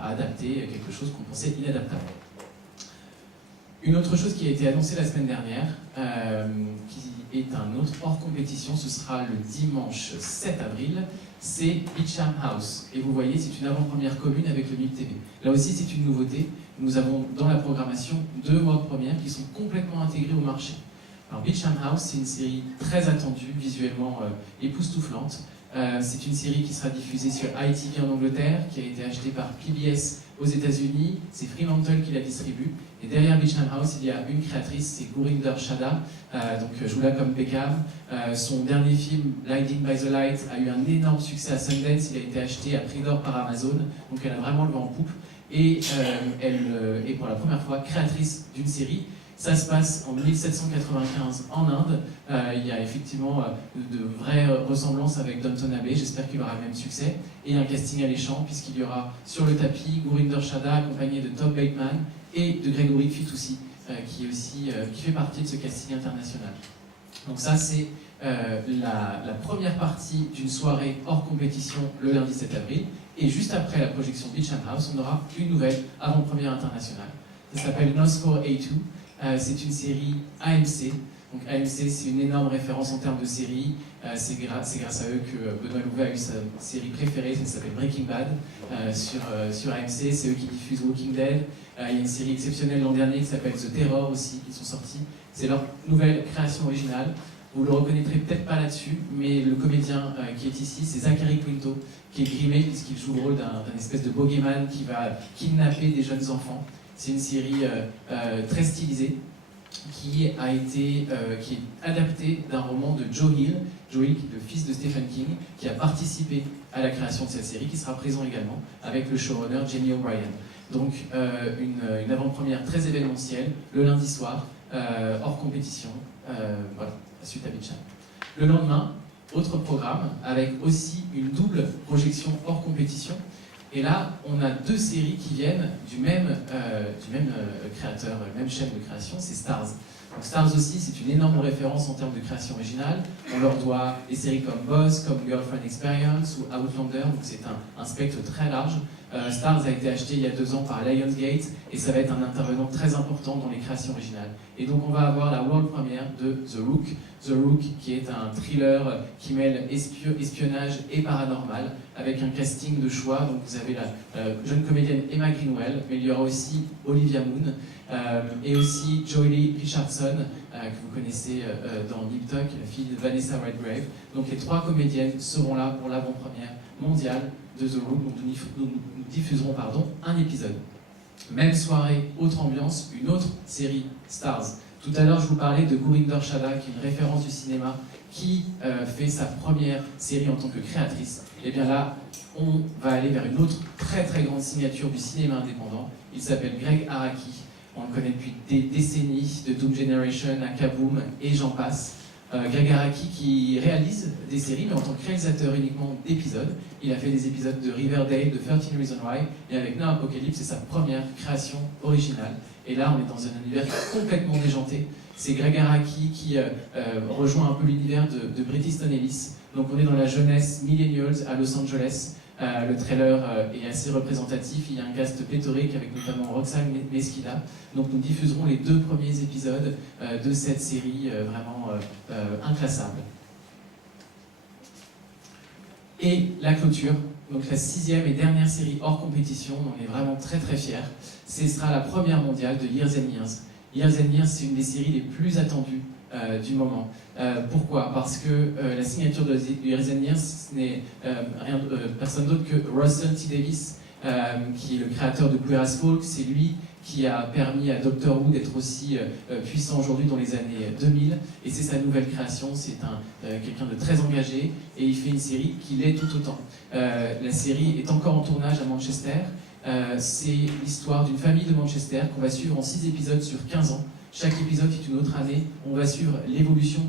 adapter quelque chose qu'on pensait inadaptable. Une autre chose qui a été annoncée la semaine dernière, qui est un autre hors compétition, ce sera le dimanche 7 avril, c'est Beecham House. Et vous voyez, c'est une avant-première commune avec le MIP TV. Là aussi, c'est une nouveauté. Nous avons dans la programmation 2 modes premières qui sont complètement intégrés au marché. Alors Beecham House, c'est une série très attendue, visuellement époustouflante. C'est une série qui sera diffusée sur ITV en Angleterre, qui a été achetée par PBS aux États-Unis. C'est Fremantle qui la distribue. Et derrière Beecham House, il y a une créatrice, c'est Gurinder Chadha, donc joue là comme Beckham. Son dernier film, Blinding by the Light, a eu un énorme succès à Sundance. Il a été acheté à prix d'or par Amazon, donc elle a vraiment le vent en poupe. Et elle est pour la première fois créatrice d'une série. Ça se passe en 1795 en Inde. Il y a effectivement de vraies ressemblances avec Downton Abbey. J'espère qu'il aura le même succès. Et un casting alléchant, puisqu'il y aura sur le tapis Gurinder Chadha accompagné de Tom Bateman et de Gregory Fitoussi, qui fait partie de ce casting international. Donc ça, c'est la première partie d'une soirée hors compétition le lundi 7 avril. Et juste après la projection Beecham House, on aura une nouvelle avant-première internationale. Ça s'appelle Nosfor A2. C'est une série AMC. Donc AMC, c'est une énorme référence en termes de série. C'est grâce à eux que Benoît Louvet a eu sa série préférée, ça s'appelle Breaking Bad, sur AMC. C'est eux qui diffusent Walking Dead. Il y a une série exceptionnelle l'an dernier qui s'appelle The Terror aussi, qui sont sortis. C'est leur nouvelle création originale. Vous le reconnaîtrez peut-être pas là-dessus, mais le comédien qui est ici, c'est Zachary Quinto, qui est grimé puisqu'il joue le rôle d'un espèce de bogeyman qui va kidnapper des jeunes enfants. C'est une série très stylisée qui est adaptée d'un roman de Joe Hill, le fils de Stephen King, qui a participé à la création de cette série, qui sera présent également avec le showrunner Jamie O'Brien. Donc une avant-première très événementielle, le lundi soir, hors compétition, voilà, suite à Beecham. Le lendemain, autre programme, avec aussi une double projection hors compétition. Et là, on a 2 séries qui viennent du même créateur, même chaîne de création, c'est Starz. Donc Starz aussi, c'est une énorme référence en termes de création originale. On leur doit des séries comme Boss, comme Girlfriend Experience ou Outlander, donc c'est un spectre très large. Starz a été acheté il y a 2 ans par Lionsgate et ça va être un intervenant très important dans les créations originales. Et donc on va avoir la world première de The Rook. The Rook qui est un thriller qui mêle espionnage et paranormal avec un casting de choix. Donc vous avez la jeune comédienne Emma Greenwell, mais il y aura aussi Olivia Munn et aussi Joely Richardson que vous connaissez dans Nip Tuck, la fille de Vanessa Redgrave. Donc les 3 comédiennes seront là pour l'avant-première mondiale de The Rook. Donc nous diffuserons un épisode. Même soirée, autre ambiance, une autre série, Starz. Tout à l'heure, je vous parlais de Gurinder Chadha, qui est une référence du cinéma, qui fait sa première série en tant que créatrice. Et bien là, on va aller vers une autre très très grande signature du cinéma indépendant. Il s'appelle Greg Araki. On le connaît depuis des décennies, de Doom Generation à Kaboom et j'en passe. Greg Araki qui réalise des séries, mais en tant que réalisateur uniquement d'épisodes. Il a fait des épisodes de Riverdale, de 13 Reasons Why, et avec No Apocalypse, c'est sa première création originale. Et là, on est dans un univers complètement déjanté. C'est Greg Araki qui rejoint un peu l'univers de Bret Easton Ellis. Donc on est dans la jeunesse millennials à Los Angeles. Le trailer est assez représentatif, il y a un cast pléthorique avec notamment Roxanne Mesquida. Donc nous diffuserons les 2 premiers épisodes de cette série vraiment inclassable. Et la clôture, donc la 6e et dernière série hors compétition, on est vraiment très très fiers. Ce sera la première mondiale de Years and Years. Years and Years, c'est une des séries les plus attendues du moment. Pourquoi? Parce que la signature de Years and Years, ce n'est personne d'autre que Russell T. Davies, qui est le créateur de Queer as Folk. C'est lui qui a permis à Doctor Who d'être aussi puissant aujourd'hui dans les années 2000. Et c'est sa nouvelle création, c'est quelqu'un de très engagé, et il fait une série qui l'est tout autant. La série est encore en tournage à Manchester. C'est l'histoire d'une famille de Manchester qu'on va suivre en 6 épisodes sur 15 ans. Chaque épisode est une autre année. On va suivre l'évolution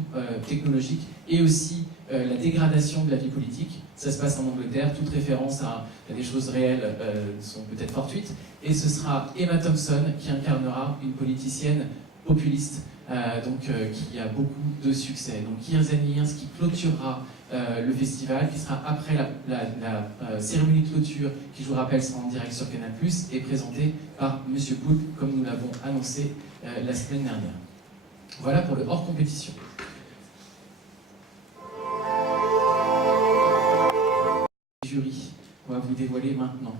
technologique et aussi la dégradation de la vie politique. Ça se passe en Angleterre. Toute référence à des choses réelles sont peut-être fortuites. Et ce sera Emma Thompson qui incarnera une politicienne populiste, qui a beaucoup de succès. Donc Years and Years qui clôturera le festival, qui sera après la cérémonie de clôture, qui, je vous rappelle, sera en direct sur Canal+, et présentée par Monsieur Poulpe, comme nous l'avons annoncé la semaine dernière. Voilà pour le hors compétition. jury qu'on va vous dévoiler maintenant.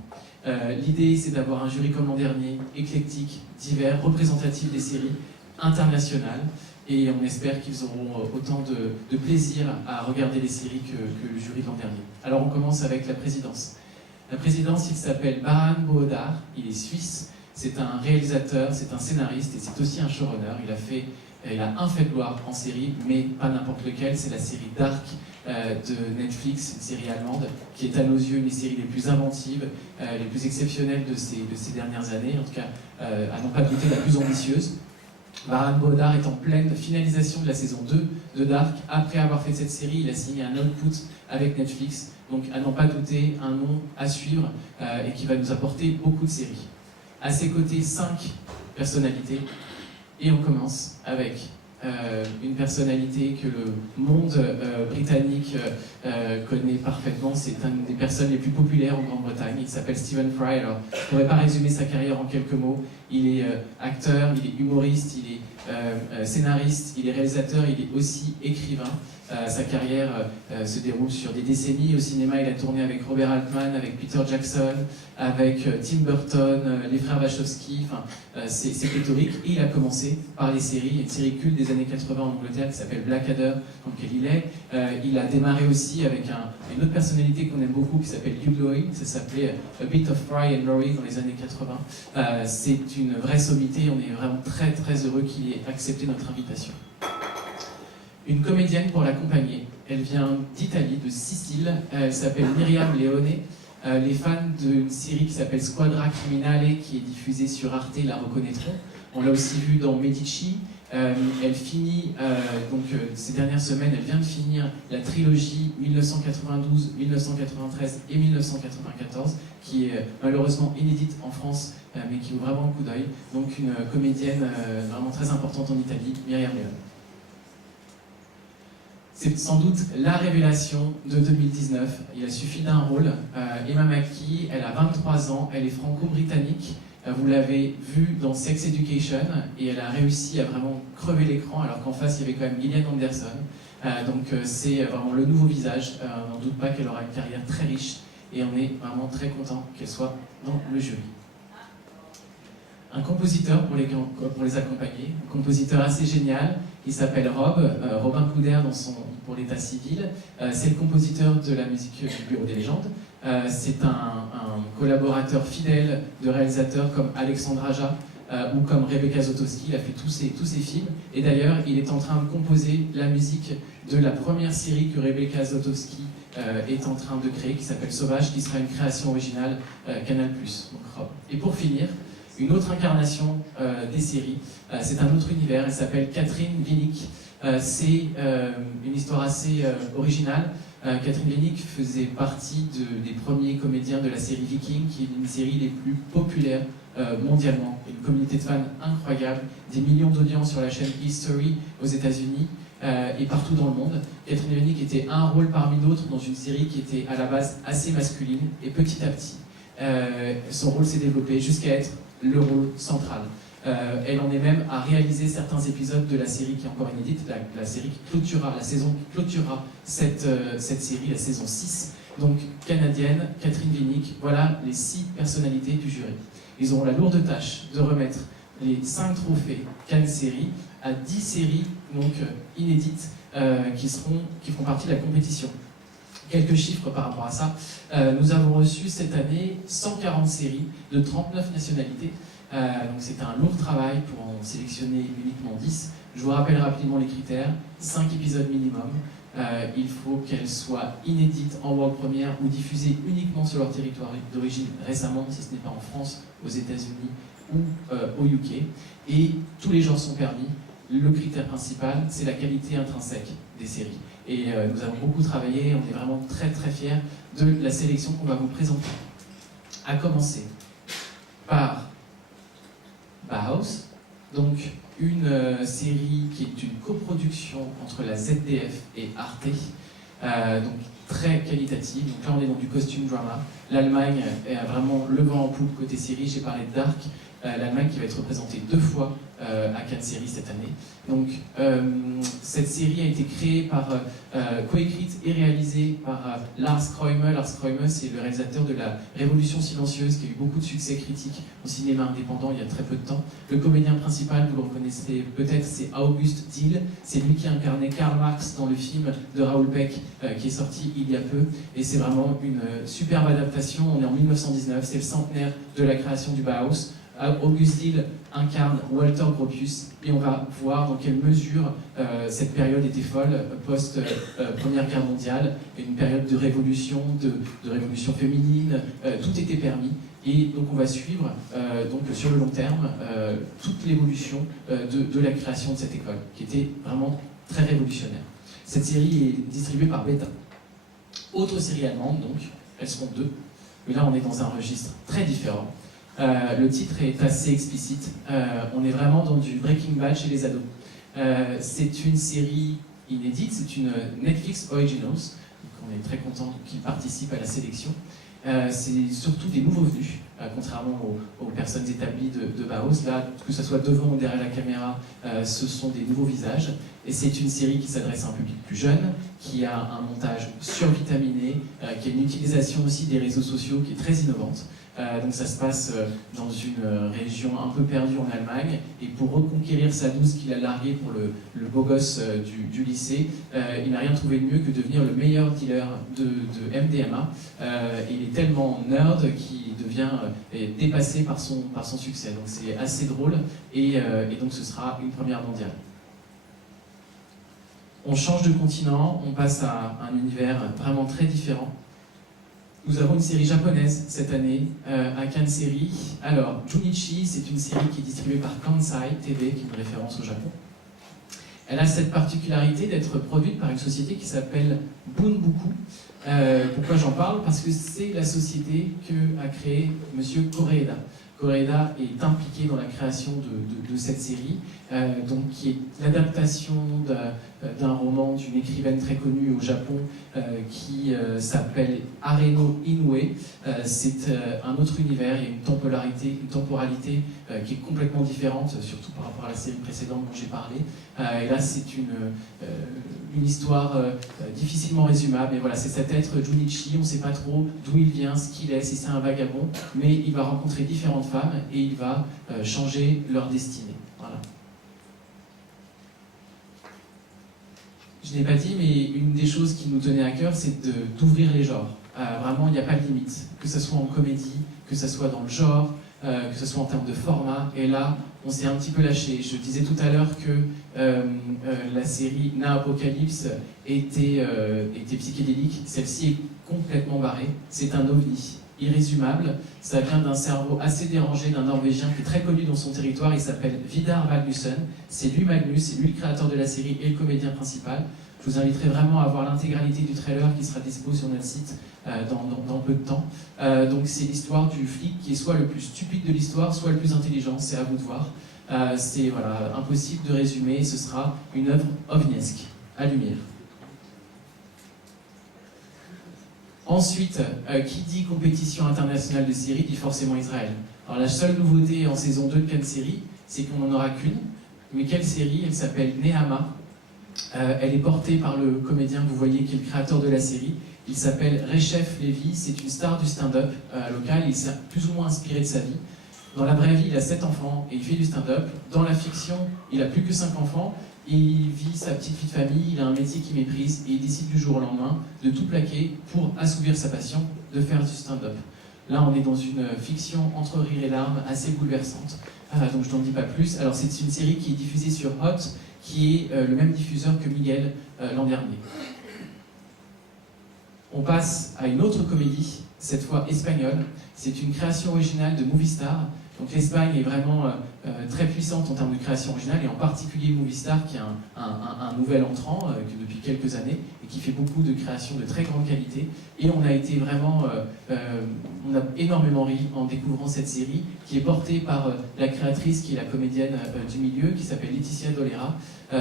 L'idée, c'est d'avoir un jury comme l'an dernier, éclectique, divers, représentatif des séries internationales, et on espère qu'ils auront autant de plaisir à regarder les séries que le jury de l'an dernier. Alors on commence avec la présidence. La présidence, il s'appelle Baran Bohodar, il est suisse, c'est un réalisateur, c'est un scénariste et c'est aussi un showrunner. Il a un fait de gloire en série, mais pas n'importe lequel, c'est la série Dark de Netflix, une série allemande, qui est à nos yeux une des séries les plus inventives, les plus exceptionnelles de ces dernières années, en tout cas, à n'en pas douter, la plus ambitieuse. Baran Bohodar est en pleine finalisation de la saison 2 de Dark. Après avoir fait cette série, il a signé un output avec Netflix, donc à n'en pas douter, un nom à suivre et qui va nous apporter beaucoup de séries. À ses côtés, 5 personnalités, et on commence avec une personnalité que le monde britannique connaît parfaitement. C'est une des personnes les plus populaires en Grande-Bretagne. Il s'appelle Stephen Fry. Alors, je ne pourrais pas résumer sa carrière en quelques mots. Il est acteur, il est humoriste, il est scénariste, il est réalisateur, il est aussi écrivain. Sa carrière se déroule sur des décennies. Au cinéma, il a tourné avec Robert Altman, avec Peter Jackson, avec Tim Burton, les frères Wachowski. Enfin, c'est pléthorique. Et il a commencé par les séries, une série culte des années 80 en Angleterre qui s'appelle Blackadder, dans laquelle il est. Il a démarré aussi avec une autre personnalité qu'on aime beaucoup qui s'appelle Hugh Laurie. Ça s'appelait A Bit of Fry and Laurie dans les années 80. C'est une vraie sommité. On est vraiment très très heureux qu'il ait accepté notre invitation. Une comédienne pour l'accompagner. Elle vient d'Italie, de Sicile. Elle s'appelle Myriam Leone. Les fans d'une série qui s'appelle Squadra Criminale, qui est diffusée sur Arte, la reconnaîtront. On l'a aussi vue dans Medici. Elle finit, ces dernières semaines, elle vient de finir la trilogie 1992, 1993 et 1994, qui est malheureusement inédite en France, mais qui vaut vraiment un coup d'œil. Donc une comédienne vraiment très importante en Italie, Myriam Leone. C'est sans doute la révélation de 2019. Il a suffi d'un rôle. Emma Mackey, elle a 23 ans, elle est franco-britannique. Vous l'avez vu dans Sex Education et elle a réussi à vraiment crever l'écran alors qu'en face il y avait quand même Gillian Anderson. C'est vraiment le nouveau visage. On n'en doute pas qu'elle aura une carrière très riche et on est vraiment très content qu'elle soit dans le jury. Un compositeur pour les accompagner, un compositeur assez génial, il s'appelle Robin Couder pour l'état civil. C'est le compositeur de la musique du Bureau des légendes. C'est un collaborateur fidèle de réalisateurs comme Alexandre Aja ou comme Rebecca Zotowski. Il a fait tous ces films. Et d'ailleurs, il est en train de composer la musique de la première série que Rebecca Zotowski est en train de créer, qui s'appelle Sauvage, qui sera une création originale Canal+. Donc, Rob. Et pour finir, une autre incarnation des séries, c'est un autre univers, elle s'appelle Catherine Winnick. C'est une histoire assez originale. Catherine Winnick faisait partie des premiers comédiens de la série Viking, qui est une des séries les plus populaires mondialement. Une communauté de fans incroyable, des millions d'audiences sur la chaîne History aux États-Unis et partout dans le monde. Catherine Winnick était un rôle parmi d'autres dans une série qui était à la base assez masculine, et petit à petit, son rôle s'est développé jusqu'à être le rôle central. Elle en est même à réaliser certains épisodes de la série qui est encore inédite, la série qui clôturera, la saison qui clôturera cette série, la saison 6. Donc canadienne, Catherine Winnick, voilà les 6 personnalités du jury. Ils auront la lourde tâche de remettre les 5 trophées Cannes Série à 10 séries donc inédites qui feront partie de la compétition. Quelques chiffres par rapport à ça. Nous avons reçu cette année 140 séries de 39 nationalités. Donc c'est un lourd travail pour en sélectionner uniquement 10. Je vous rappelle rapidement les critères. 5 épisodes minimum. Il faut qu'elles soient inédites en world premiere ou diffusées uniquement sur leur territoire d'origine récemment, si ce n'est pas en France, aux États-Unis ou au UK. Et tous les genres sont permis. Le critère principal, c'est la qualité intrinsèque des séries. Et nous avons beaucoup travaillé, on est vraiment très très fiers de la sélection qu'on va vous présenter. À commencer par Bauhaus, donc une série qui est une coproduction entre la ZDF et Arte, donc très qualitative. Donc là on est dans du costume drama. L'Allemagne a vraiment le vent en poupe côté série. J'ai parlé de Dark, l'Allemagne qui va être représentée 2 fois à Cannes Série cette année. Donc cette série a été créée coécrite et réalisée par Lars Krömer. Lars Krömer, c'est le réalisateur de La Révolution silencieuse, qui a eu beaucoup de succès critique au cinéma indépendant il y a très peu de temps. Le comédien principal, vous le reconnaissez peut-être, c'est August Diehl. C'est lui qui incarnait Karl Marx dans le film de Raoul Peck qui est sorti il y a peu. Et c'est vraiment une superbe adaptation. On est en 1919, c'est le centenaire de la création du Bauhaus. August Diehl incarne Walter Gropius et on va voir dans quelle mesure cette période était folle post-Première Guerre mondiale, une période de révolution, de révolution féminine, tout était permis. Et donc on va suivre donc sur le long terme toute l'évolution de la création de cette école, qui était vraiment très révolutionnaire. Cette série est distribuée par Beta. Autre série allemande, donc, elles seront deux, mais là on est dans un registre très différent. Le titre est assez explicite, on est vraiment dans du Breaking Bad chez les ados. C'est une série inédite, c'est une Netflix Originals, donc on est très content qu'ils participent à la sélection. C'est surtout des nouveaux venus, contrairement aux personnes établies de Bauhaus. Là, que ce soit devant ou derrière la caméra, ce sont des nouveaux visages. Et c'est une série qui s'adresse à un public plus jeune, qui a un montage survitaminé, qui a une utilisation aussi des réseaux sociaux qui est très innovante. Donc ça se passe dans une région un peu perdue en Allemagne, et pour reconquérir sa douce qu'il a larguée pour le beau gosse du lycée, il n'a rien trouvé de mieux que de devenir le meilleur dealer de MDMA. Il est tellement nerd qu'il devient dépassé par son succès. Donc c'est assez drôle, et donc ce sera une première mondiale. On change de continent, on passe à un univers vraiment très différent. Nous avons une série japonaise cette année à Cannes Série. Alors, Junichi, c'est une série qui est distribuée par Kansai TV, qui est une référence au Japon. Elle a cette particularité d'être produite par une société qui s'appelle Bunbuku. Pourquoi j'en parle? Parce que c'est la société qu'a créée Monsieur Koreeda. Koreeda est impliqué dans la création de cette série, donc qui est l'adaptation d'un roman d'une écrivaine très connue au Japon qui s'appelle Areno Inoue. C'est un autre univers, il y a une temporalité qui est complètement différente, surtout par rapport à la série précédente dont j'ai parlé. Et là, c'est une histoire difficilement résumable. Et voilà, c'est cet être Junichi, on ne sait pas trop d'où il vient, ce qu'il est, si c'est un vagabond, mais il va rencontrer différentes femmes et il va changer leur destinée. Voilà. Je n'ai pas dit, mais une des choses qui nous tenait à cœur, c'est d'ouvrir les genres. Vraiment, il n'y a pas de limite. Que ce soit en comédie, que ce soit dans le genre, que ce soit en termes de format. Et là, on s'est un petit peu lâché. Je disais tout à l'heure que la série Na Apocalypse était psychédélique. Celle-ci est complètement barrée. C'est un ovni irrésumable. Ça vient d'un cerveau assez dérangé d'un Norvégien qui est très connu dans son territoire. Il s'appelle Vidar Magnussen. C'est lui Magnus, c'est lui le créateur de la série et le comédien principal. Je vous inviterai vraiment à voir l'intégralité du trailer qui sera dispo sur notre site dans peu de temps. Donc c'est l'histoire du flic qui est soit le plus stupide de l'histoire, soit le plus intelligent. C'est à vous de voir. C'est voilà, impossible de résumer. Ce sera une œuvre ovniesque à lumière. Ensuite, qui dit compétition internationale de séries dit forcément Israël. Alors la seule nouveauté en saison 2 de Cannes Série, c'est qu'on n'en aura qu'une. Mais quelle série? Elle s'appelle Nehama. Elle est portée par le comédien que vous voyez qui est le créateur de la série. Il s'appelle Rechef Levi, c'est une star du stand-up local, il s'est plus ou moins inspiré de sa vie. Dans la vraie vie, il a 7 enfants et il fait du stand-up. Dans la fiction, il a plus que 5 enfants. Il vit sa petite vie de famille, il a un métier qu'il méprise et il décide du jour au lendemain de tout plaquer pour assouvir sa passion, de faire du stand-up. Là, on est dans une fiction entre rire et larmes assez bouleversante, donc je n'en dis pas plus. Alors c'est une série qui est diffusée sur Hot, qui est le même diffuseur que Miguel l'an dernier. On passe à une autre comédie, cette fois espagnole. C'est une création originale de Movistar. Donc l'Espagne est vraiment très puissante en termes de création originale, et en particulier Movistar, qui est un nouvel entrant depuis quelques années, et qui fait beaucoup de créations de très grande qualité. Et on a été vraiment, on a énormément ri en découvrant cette série, qui est portée par la créatrice, qui est la comédienne du milieu, qui s'appelle Laetitia Dolera.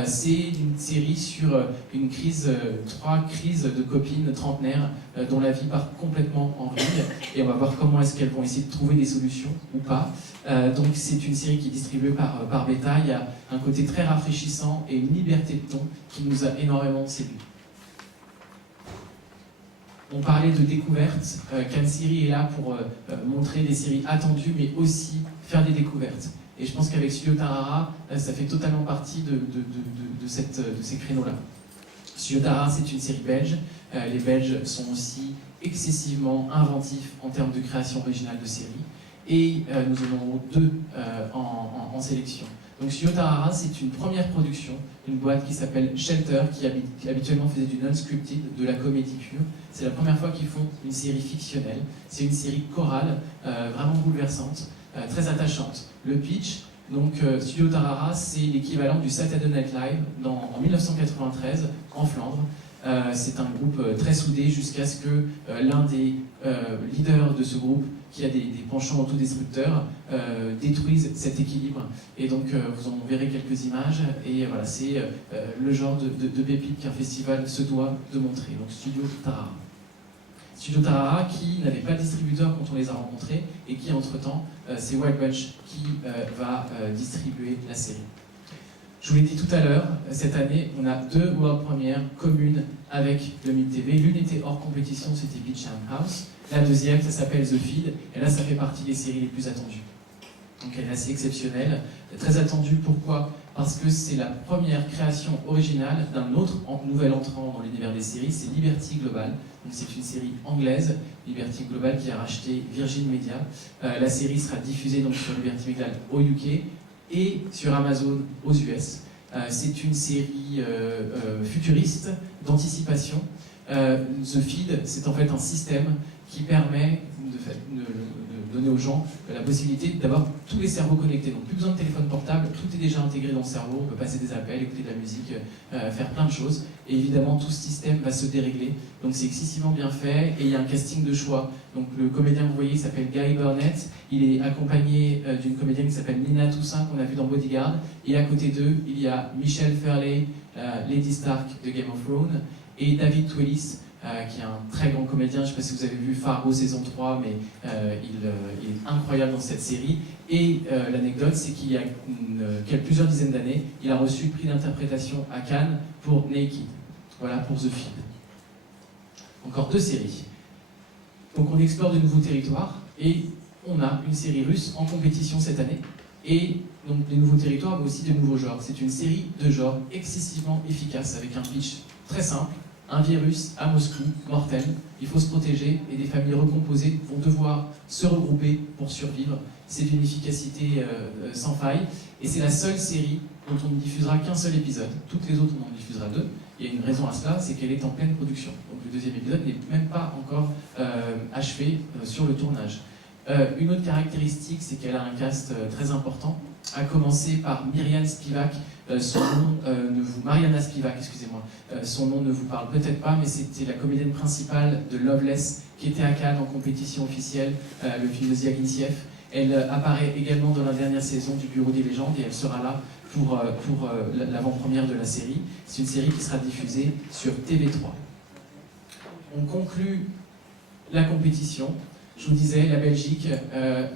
C'est une série sur une crise, 3 crises de copines trentenaires dont la vie part complètement en vrille, et on va voir comment est-ce qu'elles vont essayer de trouver des solutions ou pas. Donc c'est une série qui est distribuée par Beta. Il y a un côté très rafraîchissant et une liberté de ton qui nous a énormément séduit. On parlait de découverte. Cannes Série est là pour montrer des séries attendues, mais aussi faire des découvertes. Et je pense qu'avec Studio Tarara, ça fait totalement partie de ces créneaux-là. Studio Tarara, c'est une série belge. Les Belges sont aussi excessivement inventifs en termes de création originale de séries. Et nous en avons deux en sélection. Donc Studio Tarara, c'est une première production, une boîte qui s'appelle Shelter, qui habituellement faisait du non-scripted, de la comédie pure. C'est la première fois qu'ils font une série fictionnelle. C'est une série chorale, vraiment bouleversante, très attachante. Le pitch, donc Studio Tarara, c'est l'équivalent du Saturday Night Live en 1993, en Flandre. C'est un groupe très soudé jusqu'à ce que l'un des leaders de ce groupe, qui a des penchants autodestructeurs, détruise cet équilibre. Et donc vous en verrez quelques images. Et voilà, c'est le genre de pépite qu'un festival se doit de montrer. Donc Studio Tarara. Studio Tarara qui n'avait pas de distributeur quand on les a rencontrés et qui entre-temps, c'est Wild Bunch qui va distribuer la série. Je vous l'ai dit tout à l'heure, cette année, on a deux world premières communes avec le MIP TV. L'une était hors compétition, c'était Beach House. La deuxième, ça s'appelle The Feed. Et là, ça fait partie des séries les plus attendues. Donc elle est assez exceptionnelle. Très attendue, pourquoi ? Parce que c'est la première création originale d'un autre nouvel entrant dans l'univers des séries, c'est Liberty Global. Donc c'est une série anglaise, Liberty Global, qui a racheté Virgin Media. La série sera diffusée donc sur Liberty Media au UK et sur Amazon aux US. C'est une série futuriste d'anticipation. The Feed, c'est en fait un système qui permet de donner aux gens la possibilité d'avoir tous les cerveaux connectés. Donc plus besoin de téléphone portable, tout est déjà intégré dans le cerveau, on peut passer des appels, écouter de la musique, faire plein de choses. Et évidemment, tout ce système va se dérégler. Donc c'est excessivement bien fait et il y a un casting de choix. Donc le comédien que vous voyez s'appelle Guy Burnett, il est accompagné d'une comédienne qui s'appelle Nina Toussaint qu'on a vu dans Bodyguard. Et à côté d'eux, il y a Michelle Fairley, Lady Stark de Game of Thrones, et David Twellis, qui est un très grand comédien. Je ne sais pas si vous avez vu Fargo saison 3, mais il est incroyable dans cette série. Et l'anecdote, c'est qu'il y a plusieurs dizaines d'années, il a reçu le prix d'interprétation à Cannes pour Naked. Voilà pour The Feed. Encore deux séries. Donc on explore de nouveaux territoires et on a une série russe en compétition cette année. Et donc des nouveaux territoires, mais aussi de nouveaux genres. C'est une série de genres excessivement efficace avec un pitch très simple. Un virus à Moscou, mortel, il faut se protéger et des familles recomposées vont devoir se regrouper pour survivre. C'est d'une efficacité sans faille et c'est la seule série dont on ne diffusera qu'un seul épisode. Toutes les autres, on en diffusera deux. Il y a une raison à cela, c'est qu'elle est en pleine production. Donc le deuxième épisode n'est même pas encore achevé sur le tournage. Une autre caractéristique, c'est qu'elle a un cast très important, à commencer par Mariana Spivak. Mariana Spivak, excusez-moi. Son nom ne vous parle peut-être pas, mais c'était la comédienne principale de Loveless, qui était à Cannes en compétition officielle, le film de Ziagintsev. Elle apparaît également dans la dernière saison du Bureau des légendes et elle sera là pour l'avant-première de la série. C'est une série qui sera diffusée sur TV3. On conclut la compétition. Je vous disais, la Belgique,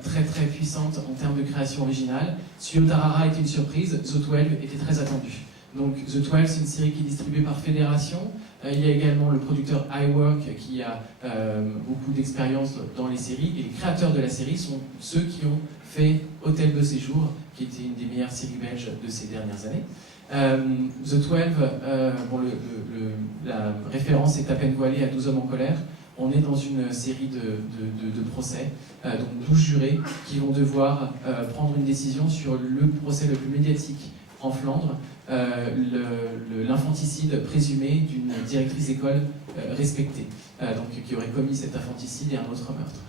très très puissante en termes de création originale. Studio Tarara était une surprise, The 12 était très attendu. Donc The 12, c'est une série qui est distribuée par Fédération. Il y a également le producteur iWork qui a beaucoup d'expérience dans les séries. Et les créateurs de la série sont ceux qui ont fait Hôtel de séjour, qui était une des meilleures séries belges de ces dernières années. The 12, la référence est à peine voilée à 12 hommes en colère. On est dans une série de procès, donc 12 jurés qui vont devoir prendre une décision sur le procès le plus médiatique en Flandre, l'infanticide présumé d'une directrice d'école respectée, donc qui aurait commis cet infanticide et un autre meurtre.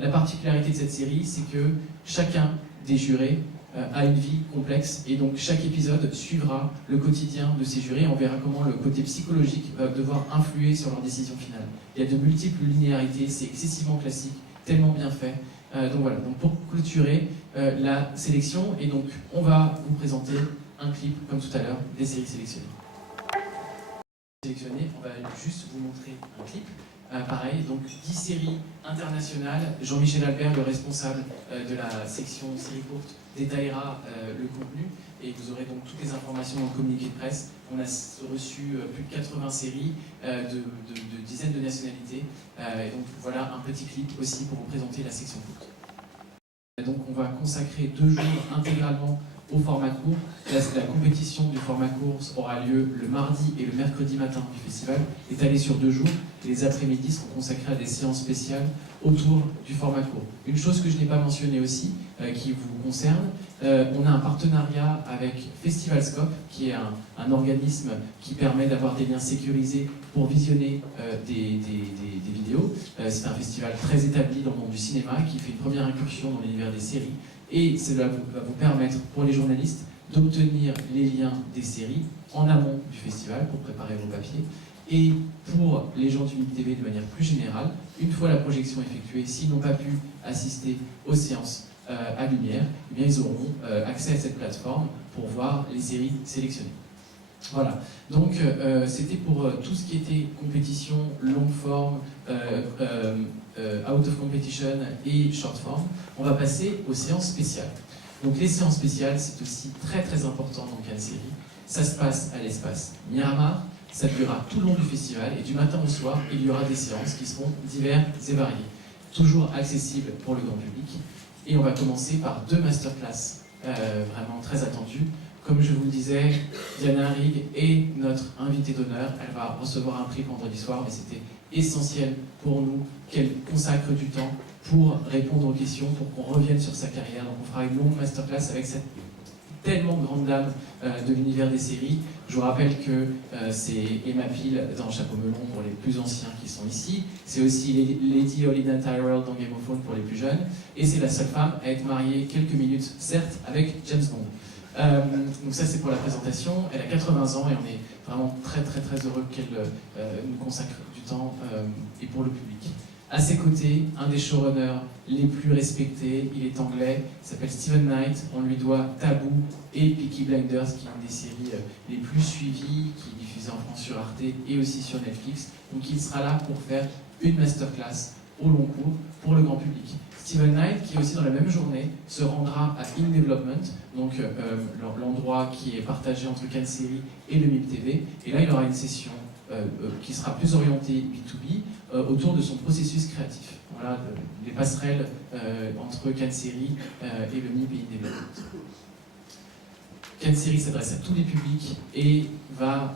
La particularité de cette série, c'est que chacun des jurés a une vie complexe et donc chaque épisode suivra le quotidien de ces jurés. On verra comment le côté psychologique va devoir influer sur leur décision finale. Il y a de multiples linéarités, c'est excessivement classique, tellement bien fait. Donc voilà, donc pour clôturer la sélection, et donc on va vous présenter un clip, comme tout à l'heure, des séries sélectionnées. On va juste vous montrer un clip. pareil, donc 10 séries internationales. Jean-Michel Albert, le responsable de la section séries courtes, détaillera le contenu et vous aurez donc toutes les informations dans le communiqué de presse. On a reçu plus de 80 séries de dizaines de nationalités. Et donc voilà un petit clip aussi pour vous présenter la section courte. Et donc on va consacrer 2 jours intégralement au format court. La compétition du format court aura lieu le mardi et le mercredi matin du festival, étalée sur 2 jours. Et les après-midi seront consacrés à des séances spéciales autour du format court. Une chose que je n'ai pas mentionnée aussi, qui vous concerne, on a un partenariat avec Festivalscope, qui est un organisme qui permet d'avoir des liens sécurisés pour visionner des vidéos. C'est un festival très établi dans le monde du cinéma, qui fait une première incursion dans l'univers des séries. Et cela va vous permettre, pour les journalistes, d'obtenir les liens des séries en amont du festival pour préparer vos papiers. Et pour les gens du MIP TV de manière plus générale, une fois la projection effectuée, s'ils n'ont pas pu assister aux séances à lumière, eh bien, ils auront accès à cette plateforme pour voir les séries sélectionnées. Voilà, donc c'était pour tout ce qui était compétition, longue forme, out of competition et short form. On va passer aux séances spéciales. Donc les séances spéciales, c'est aussi très très important dans Cannes Série. Ça se passe à l'espace Miramar, ça durera tout le long du festival et du matin au soir, il y aura des séances qui seront diverses et variées, toujours accessibles pour le grand public. Et on va commencer par 2 masterclass vraiment très attendues. Comme je vous le disais, Diana Rigg est notre invitée d'honneur. Elle va recevoir un prix vendredi soir, mais c'était essentiel pour nous qu'elle consacre du temps pour répondre aux questions, pour qu'on revienne sur sa carrière. Donc on fera une longue masterclass avec cette tellement grande dame de l'univers des séries. Je vous rappelle que c'est Emma Peel dans Chapeau Melon pour les plus anciens qui sont ici. C'est aussi Lady Olenna Tyrell dans Game of Thrones pour les plus jeunes. Et c'est la seule femme à être mariée quelques minutes, certes, avec James Bond. Donc ça c'est pour la présentation. Elle a 80 ans et on est vraiment très très très heureux qu'elle nous consacre du temps et pour le public. À ses côtés, un des showrunners les plus respectés, il est anglais, il s'appelle Steven Knight, on lui doit Taboo et Peaky Blinders, qui est une des séries les plus suivies, qui est diffusée en France sur Arte et aussi sur Netflix. Donc il sera là pour faire une masterclass au long cours pour le grand public. Steven Knight, qui aussi dans la même journée, se rendra à In Development, donc l'endroit qui est partagé entre Cannes Série et le MIP TV, et là il aura une session qui sera plus orientée B2B autour de son processus créatif. Voilà les passerelles entre Cannes Série et le MIP et In Development. Cannes Série s'adresse à tous les publics et va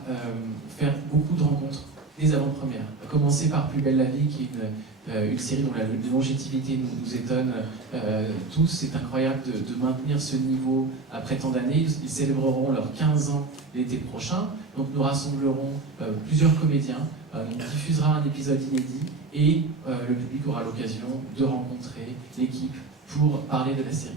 faire beaucoup de rencontres des avant-premières. À commencer par Plus belle la vie, qui est une série dont la longévité nous étonne tous. C'est incroyable de maintenir ce niveau après tant d'années. Ils célébreront leurs 15 ans l'été prochain. Donc nous rassemblerons plusieurs comédiens. On diffusera un épisode inédit et le public aura l'occasion de rencontrer l'équipe pour parler de la série.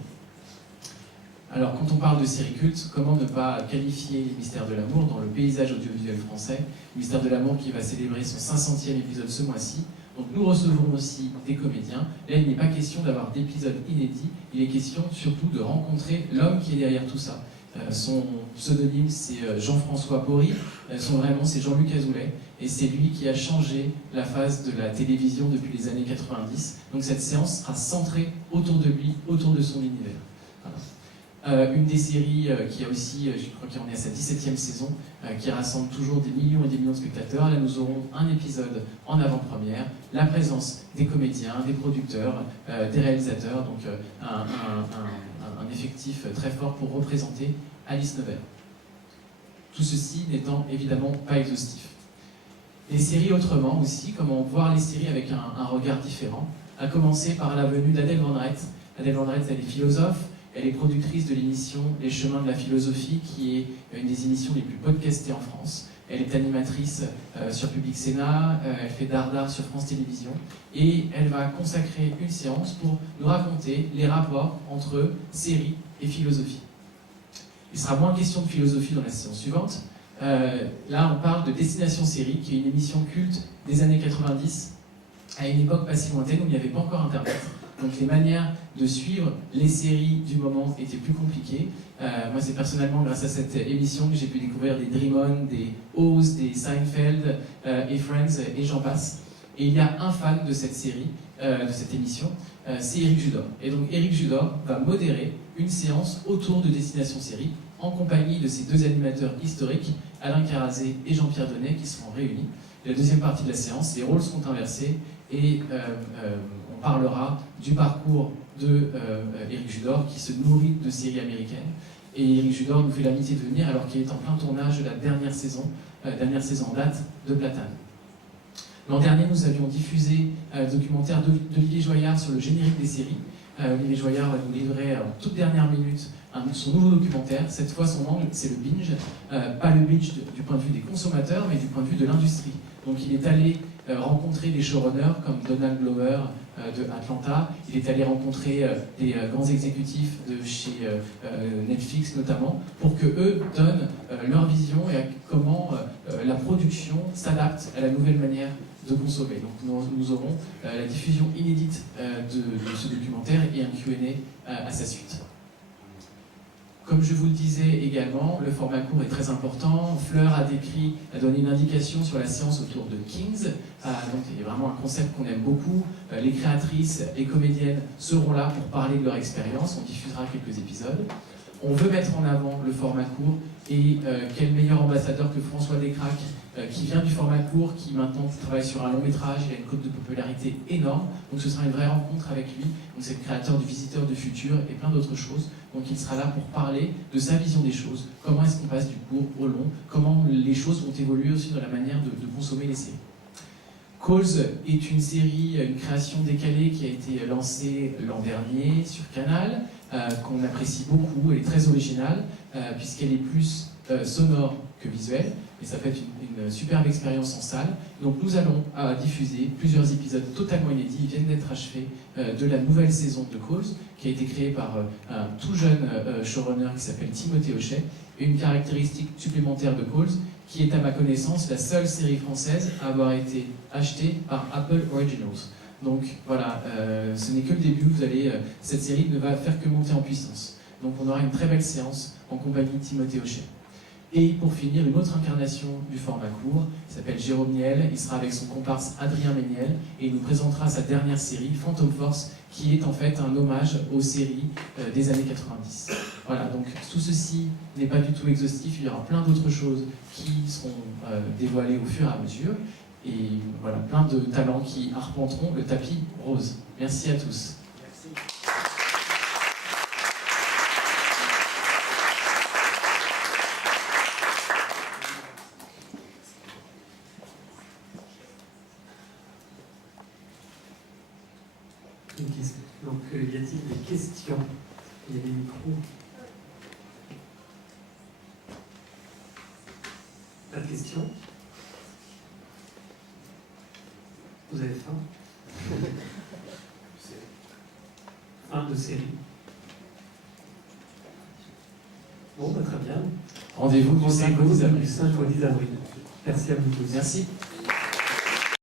Alors, quand on parle de série culte, comment ne pas qualifier les Mystères de l'amour dans le paysage audiovisuel français? Mystères de l'amour qui va célébrer son 500e épisode ce mois-ci. Donc nous recevrons aussi des comédiens. Là, il n'est pas question d'avoir d'épisodes inédits, il est question surtout de rencontrer l'homme qui est derrière tout ça. Son pseudonyme, c'est Jean-François Porry. Son vrai nom, c'est Jean-Luc Azoulay. Et c'est lui qui a changé la face de la télévision depuis les années 90. Donc cette séance sera centrée autour de lui, autour de son univers. Voilà. Une des séries qui a aussi, je crois qu'on est à sa 17e saison, qui rassemble toujours des millions et des millions de spectateurs. Là, nous aurons un épisode en avant-première, la présence des comédiens, des producteurs, des réalisateurs, donc un effectif très fort pour représenter Alice Nevers. Tout ceci n'étant évidemment pas exhaustif. Les séries autrement aussi, comment voir les séries avec un regard différent, à commencer par la venue d'Adèle Van Rett. Adèle Van Rett, elle est philosophe. Elle est productrice de l'émission Les Chemins de la Philosophie, qui est une des émissions les plus podcastées en France. Elle est animatrice sur Public Sénat, elle fait Dardar sur France Télévisions, et elle va consacrer une séance pour nous raconter les rapports entre séries et philosophie. Il sera moins question de philosophie dans la séance suivante. Là, on parle de Destination Série, qui est une émission culte des années 90, à une époque pas si lointaine où il n'y avait pas encore Internet. Donc les manières de suivre les séries du moment étaient plus compliquées. Moi, c'est personnellement grâce à cette émission que j'ai pu découvrir des Dream On, des Oz, des Seinfeld et Friends et j'en passe. Et il y a un fan de cette série, de cette émission, c'est Éric Judor. Et donc Éric Judor va modérer une séance autour de Destination Série, en compagnie de ces deux animateurs historiques, Alain Carazé et Jean-Pierre Donnet, qui seront réunis. La deuxième partie de la séance, les rôles seront inversés et on parlera du parcours de Éric Judor, qui se nourrit de séries américaines. Et Éric Judor nous fait l'amitié de venir alors qu'il est en plein tournage de la dernière saison en date de Platane. L'an dernier, nous avions diffusé le documentaire d'Olivier Joyard sur le générique des séries. Olivier Joyard va nous livrer en toute dernière minute son nouveau documentaire. Cette fois, son angle, c'est le binge. Pas le binge du point de vue des consommateurs, mais du point de vue de l'industrie. Donc il est allé rencontrer des showrunners comme Donald Glover de Atlanta. Il est allé rencontrer des grands exécutifs de chez Netflix notamment, pour que eux donnent leur vision et comment la production s'adapte à la nouvelle manière de consommer. Donc nous aurons la diffusion inédite de ce documentaire et un Q&A à sa suite. Comme je vous le disais également, le format court est très important. Fleur a donné une indication sur la séance autour de Kings. Donc il y a vraiment un concept qu'on aime beaucoup. Les créatrices et comédiennes seront là pour parler de leur expérience. On diffusera quelques épisodes. On veut mettre en avant le format court et quel meilleur ambassadeur que François Descraques, qui vient du format court, qui maintenant travaille sur un long métrage, il a une cote de popularité énorme, donc ce sera une vraie rencontre avec lui. Donc c'est le créateur du Visiteur du Futur et plein d'autres choses. Donc il sera là pour parler de sa vision des choses, comment est-ce qu'on passe du court au long, comment les choses vont évoluer aussi dans la manière de consommer les séries. Calls est une série, une création décalée qui a été lancée l'an dernier sur Canal, qu'on apprécie beaucoup, elle est très originale, puisqu'elle est plus sonore que visuelle, et ça fait une superbe expérience en salle. Donc nous allons diffuser plusieurs épisodes totalement inédits, ils viennent d'être achevés, de la nouvelle saison de Calls, qui a été créée par un tout jeune showrunner qui s'appelle Timothée Hochet. Et une caractéristique supplémentaire de Calls, qui est à ma connaissance la seule série française à avoir été achetée par Apple Originals. Donc voilà, ce n'est que le début, cette série ne va faire que monter en puissance. Donc on aura une très belle séance en compagnie de Timothée Hochet. Et pour finir, une autre incarnation du format court, il s'appelle Jérôme Niel, il sera avec son comparse Adrien Méniel, et il nous présentera sa dernière série, Phantom Force, qui est en fait un hommage aux séries des années 90. Voilà, donc tout ceci n'est pas du tout exhaustif, il y aura plein d'autres choses qui seront dévoilées au fur et à mesure, et voilà, plein de talents qui arpenteront le tapis rose. Merci à tous. Merci. Donc, y a-t-il des questions? Il y a des micros. Pas de questions? Vous avez faim? Fin de série. Bon, bah, très bien. Rendez-vous du 5 au 10 avril. Du 5 au 10 avril. Merci à vous tous. Merci.